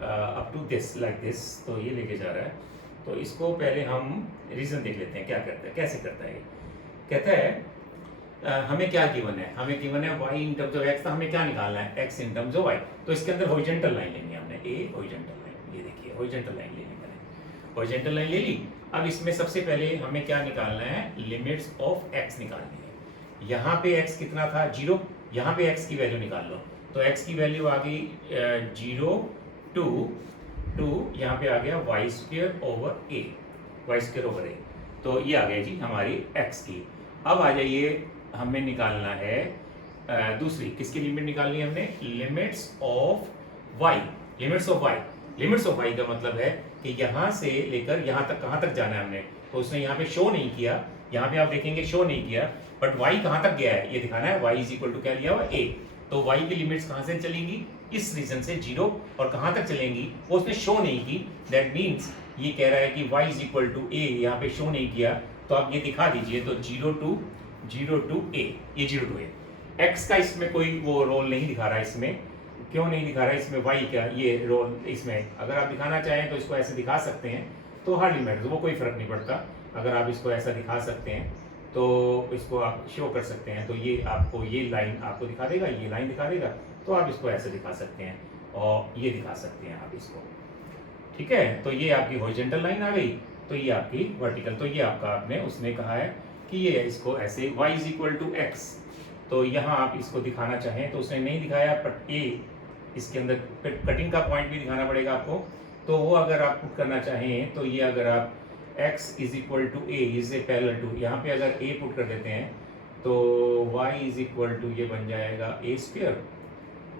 up to this like this, तो ये लेके जा रहा है। तो इसको पहले हम रीजन देख लेते हैं क्या करता है, कैसे करता है। कहता है हमें क्या गिवन है, हमें गिवन है y in terms of x, तो हमें क्या निकालना है x in terms of y। तो इसके अंदर हॉरिजॉन्टल लाइन लेनी है हमने, ए हॉरिजॉन्टल लाइन, ये देखिए हॉरिजॉन्टल लाइन लेनी मैंने, हॉरिजॉन्टल लाइन ले ली। अब इसमें सबसे पहले हमें क्या निकालना है, लिमिट्स ऑफ x निकालनी है। यहाँ पे x कितना था 0, यहाँ पे x की वैल्यू निकाल लो। तो x की वैल्यू आ गई 0 टू 2, यहाँ पे आ गया y square over a, y square over a। तो ये आ गया जी हमारी x की। अब आ जाइए, हमें निकालना है दूसरी, किसकी लिमिट निकालनी है हमने, limits of y। Limits of y, limits of y का मतलब है कि यहाँ से लेकर यहाँ तक कहाँ तक जाना है हमने। तो उसने यहाँ पे शो नहीं किया, यहाँ पे आप देखेंगे शो नहीं किया, बट y कहाँ तक गया है ये दिखाना है। y इज इक्वल टू क्या लिया हुआ a, तो y की लिमिट्स कहाँ से चलेंगी, इस रीजन से 0, और कहाँ तक चलेंगी वो उसने शो नहीं की। दैट मीन्स ये कह रहा है कि y is equal to a, यहाँ पे शो नहीं किया, तो आप ये दिखा दीजिए। तो 0 टू a, ये 0 टू a। x का इसमें कोई वो रोल नहीं दिखा रहा है, इसमें क्यों नहीं दिखा रहा है, इसमें y का ये रोल, इसमें अगर आप दिखाना चाहें तो इसको ऐसे दिखा सकते हैं, तो हार्डली मैटर, वो कोई फर्क नहीं पड़ता। अगर आप इसको ऐसा दिखा सकते हैं तो इसको आप शो कर सकते हैं, तो ये आपको ये लाइन आपको दिखा देगा, ये लाइन दिखा देगा, तो आप इसको ऐसे दिखा सकते हैं और ये दिखा सकते हैं आप इसको, ठीक है। तो ये आपकी हॉरिजॉन्टल लाइन आ गई, तो ये आपकी वर्टिकल, तो ये आपका आपने उसने कहा है कि ये इसको ऐसे y is equal to x। तो यहाँ आप इसको दिखाना चाहें तो उसने नहीं दिखाया, बट a इसके अंदर कटिंग का पॉइंट भी दिखाना पड़ेगा आपको। तो वो अगर आप पुट करना चाहें तो ये अगर आप x is equal to a is a parallel to, यहाँ पे अगर a पुट कर देते हैं तो y इज इक्वल टू ये बन जाएगा a स्क्वायर,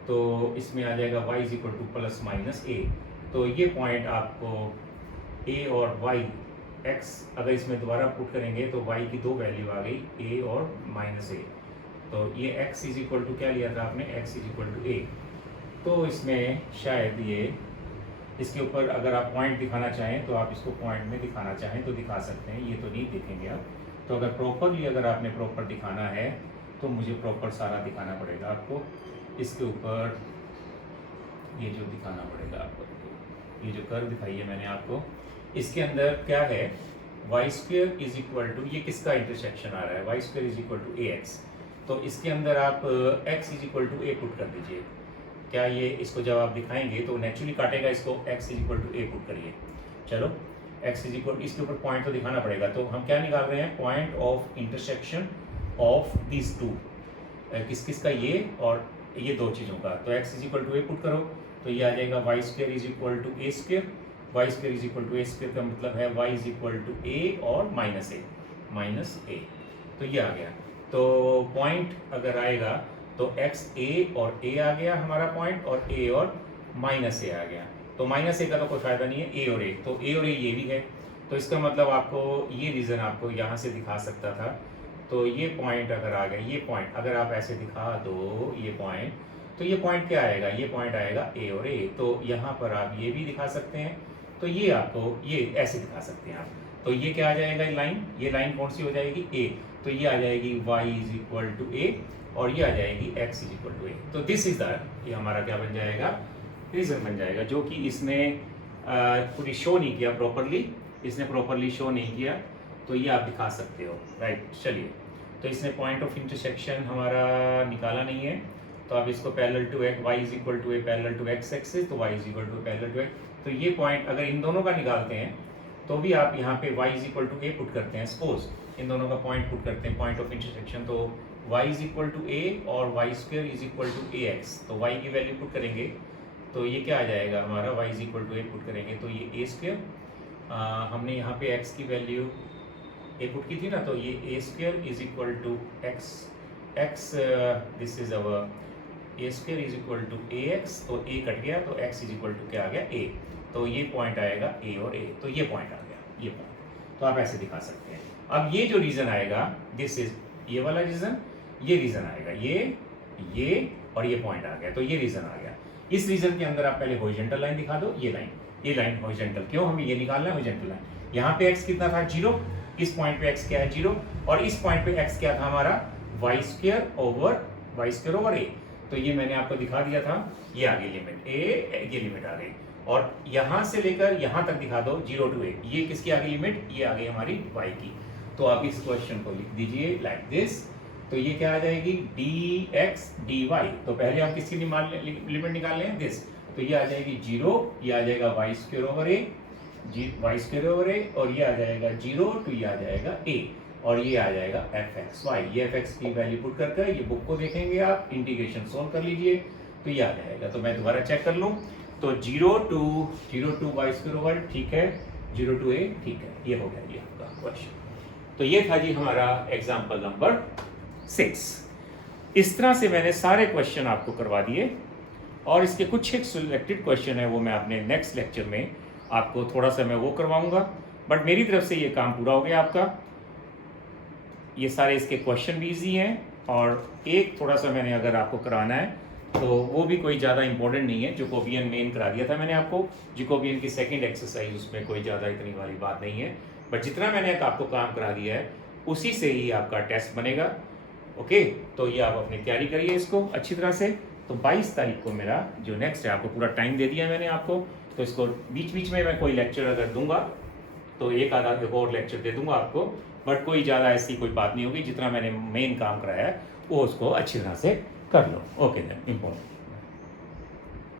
तो इसमें आ जाएगा y is equal two plus minus a। तो ये पॉइंट आपको a और y x अगर इसमें दोबारा पुट करेंगे तो y की दो वैल्यू आ गई, a और माइनस a। तो ये x इज इक्वल टू क्या लिया था आपने, x is equal to a। तो इसमें शायद ये इसके ऊपर अगर आप पॉइंट दिखाना चाहें तो आप इसको पॉइंट में दिखाना चाहें तो दिखा सकते हैं, ये तो नहीं देखेंगे आप। तो अगर प्रॉपरली अगर आपने प्रॉपर दिखाना है तो मुझे प्रॉपर सारा दिखाना पड़ेगा आपको। इसके ऊपर ये जो दिखाना पड़ेगा आपको, ये जो कर्व दिखाई है मैंने आपको, इसके अंदर क्या है, y square is equal to, ये किसका इंटरसेक्शन आ रहा है, y square is equal to A x. तो इसके अंदर आप x is equal to a put कर दीजिए। क्या ये इसको जब आप दिखाएंगे तो नेचुरली काटेगा इसको, x is equal to a put करिए। चलो x इज इक्वल, इसके ऊपर पॉइंट तो दिखाना पड़ेगा। तो हम क्या निकाल रहे हैं, point of intersection of this two, किस किस का, ये और ये दो चीज़ों का। तो x is equal to a put करो तो ये आ जाएगा y square is equal to a square, y square is equal to a square का मतलब है y is equal to a और माइनस ए। तो ये आ गया। तो पॉइंट अगर आएगा तो x a और a आ गया हमारा पॉइंट, और a और माइनस a आ गया। तो माइनस a का तो कोई फायदा नहीं है, a और a, तो a और a ये भी है। तो इसका मतलब आपको ये रीज़न आपको यहाँ से दिखा सकता था। तो ये पॉइंट अगर आ गया, ये पॉइंट अगर आप ऐसे दिखा दो ये पॉइंट, तो ये पॉइंट क्या आएगा, ये पॉइंट आएगा a और a। तो यहाँ पर आप ये भी दिखा सकते हैं, तो ये आपको ये ऐसे दिखा सकते हैं आप। तो ये क्या आ जाएगा लाइन, ये लाइन कौन सी हो जाएगी, a। तो ये आ जाएगी y is equal to a और ये आ जाएगी x is equal to a। तो दिस इज द, ये हमारा क्या बन जाएगा, रीजन बन जाएगा, जो कि इसने पूरी शो नहीं किया प्रॉपरली, इसने प्रॉपरली शो नहीं किया। तो ये आप दिखा सकते हो, राइट। चलिए, तो इसने पॉइंट ऑफ इंटरसेक्शन हमारा निकाला नहीं है, तो आप इसको parallel to x, y is equal to a parallel to x axis, तो y is equal to parallel to x। तो ये पॉइंट अगर इन दोनों का निकालते हैं तो भी आप यहाँ पे y is equal to a put करते हैं, सपोज इन दोनों का पॉइंट पुट करते हैं, पॉइंट ऑफ इंटरसेक्शन। तो y is equal to a और y square is equal to ax। तो y की वैल्यू पुट करेंगे तो ये क्या आ जाएगा हमारा y is equal to a put करेंगे तो ये ए स्क्वेयर, हमने यहाँ पे x की वैल्यू ए पुट की थी ना, तो ये A square is equal to X this is our A square is equal to A x, तो ए कट गया तो x इज इक्वल टू क्या आ गया ए, तो ये पॉइंट आएगा ए और ए, तो ये पॉइंट आ गया, ये पॉइंट, तो आप ऐसे दिखा सकते हैं। अब ये जो रीजन आएगा दिस इज ये वाला रीजन, ये रीजन आएगा, ये और ये पॉइंट आ गया, तो ये रीजन आ गया। इस रीजन के अंदर आप पहले हॉरिजॉन्टल लाइन दिखा दो, ये लाइन हॉरिजॉन्टल, क्यों हमें ये निकालना है हॉरिजॉन्टल लाइन। यहाँ पे x कितना था 0, इस पॉइंट पे x क्या है 0, और इस पॉइंट पे x क्या था हमारा y स्क्वायर ओवर a, तो ये मैंने आपको दिखा दिया था, ये आ गई लिमिट a, ये लिमिट आ गई, और यहाँ से लेकर यहाँ तक दिखा दो 0 to a, ये किसकी आ गई लिमिट, ये आ गई हमारी y की। तो आप इस क्वेश्चन को लिख दीजिए लाइक दिस, तो ये क्या आ जाएगी dx dy, तो पहले हम किसकी लिमिट निकाल लें दिस, तो ये आ जाएगी 0, ये आ जाएगा y स्क्वायर ओवर a, और ये आ जाएगा 0 to ये आ जाएगा a, और ये आ जाएगा fxy, ये fx की वैल्यू पुट करके ये बुक को देखेंगे आप, इंटीग्रेशन सोल्व कर लीजिए तो ये आ जाएगा। तो मैं दोबारा चेक कर लूँ, तो 0 to y स्क्वायर ओवर, ठीक है, 0 to a, ठीक है, ये हो गया ये आपका क्वेश्चन। तो ये था जी हमारा एग्जाम्पल नंबर 6। इस तरह से मैंने सारे क्वेश्चन आपको करवा दिए, और इसके कुछ एक सिलेक्टेड क्वेश्चन है वो मैं अपने नेक्स्ट लेक्चर में आपको थोड़ा सा मैं वो करवाऊंगा, बट मेरी तरफ से ये काम पूरा हो गया आपका। ये सारे इसके क्वेश्चन भी ईजी हैं, और एक थोड़ा सा मैंने अगर आपको कराना है तो वो भी कोई ज़्यादा इंपॉर्टेंट नहीं है, जैकोबियन मेन करा दिया था मैंने आपको, जैकोबियन की सेकंड एक्सरसाइज, उसमें कोई ज़्यादा इतनी वाली बात नहीं है, बट जितना मैंने आपको काम करा दिया है उसी से ही आपका टेस्ट बनेगा। ओके, तो ये आप अपनी तैयारी करिए इसको अच्छी तरह से। तो 22 तारीख को मेरा जो नेक्स्ट है, आपको पूरा टाइम दे दिया मैंने आपको, तो इसको बीच बीच में मैं कोई लेक्चर अगर दूंगा तो एक आधा एक और लेक्चर दे दूंगा आपको, बट कोई ज़्यादा ऐसी कोई बात नहीं होगी, जितना मैंने मेन काम कराया है वो उसको अच्छी तरह से कर लो। Okay then, important.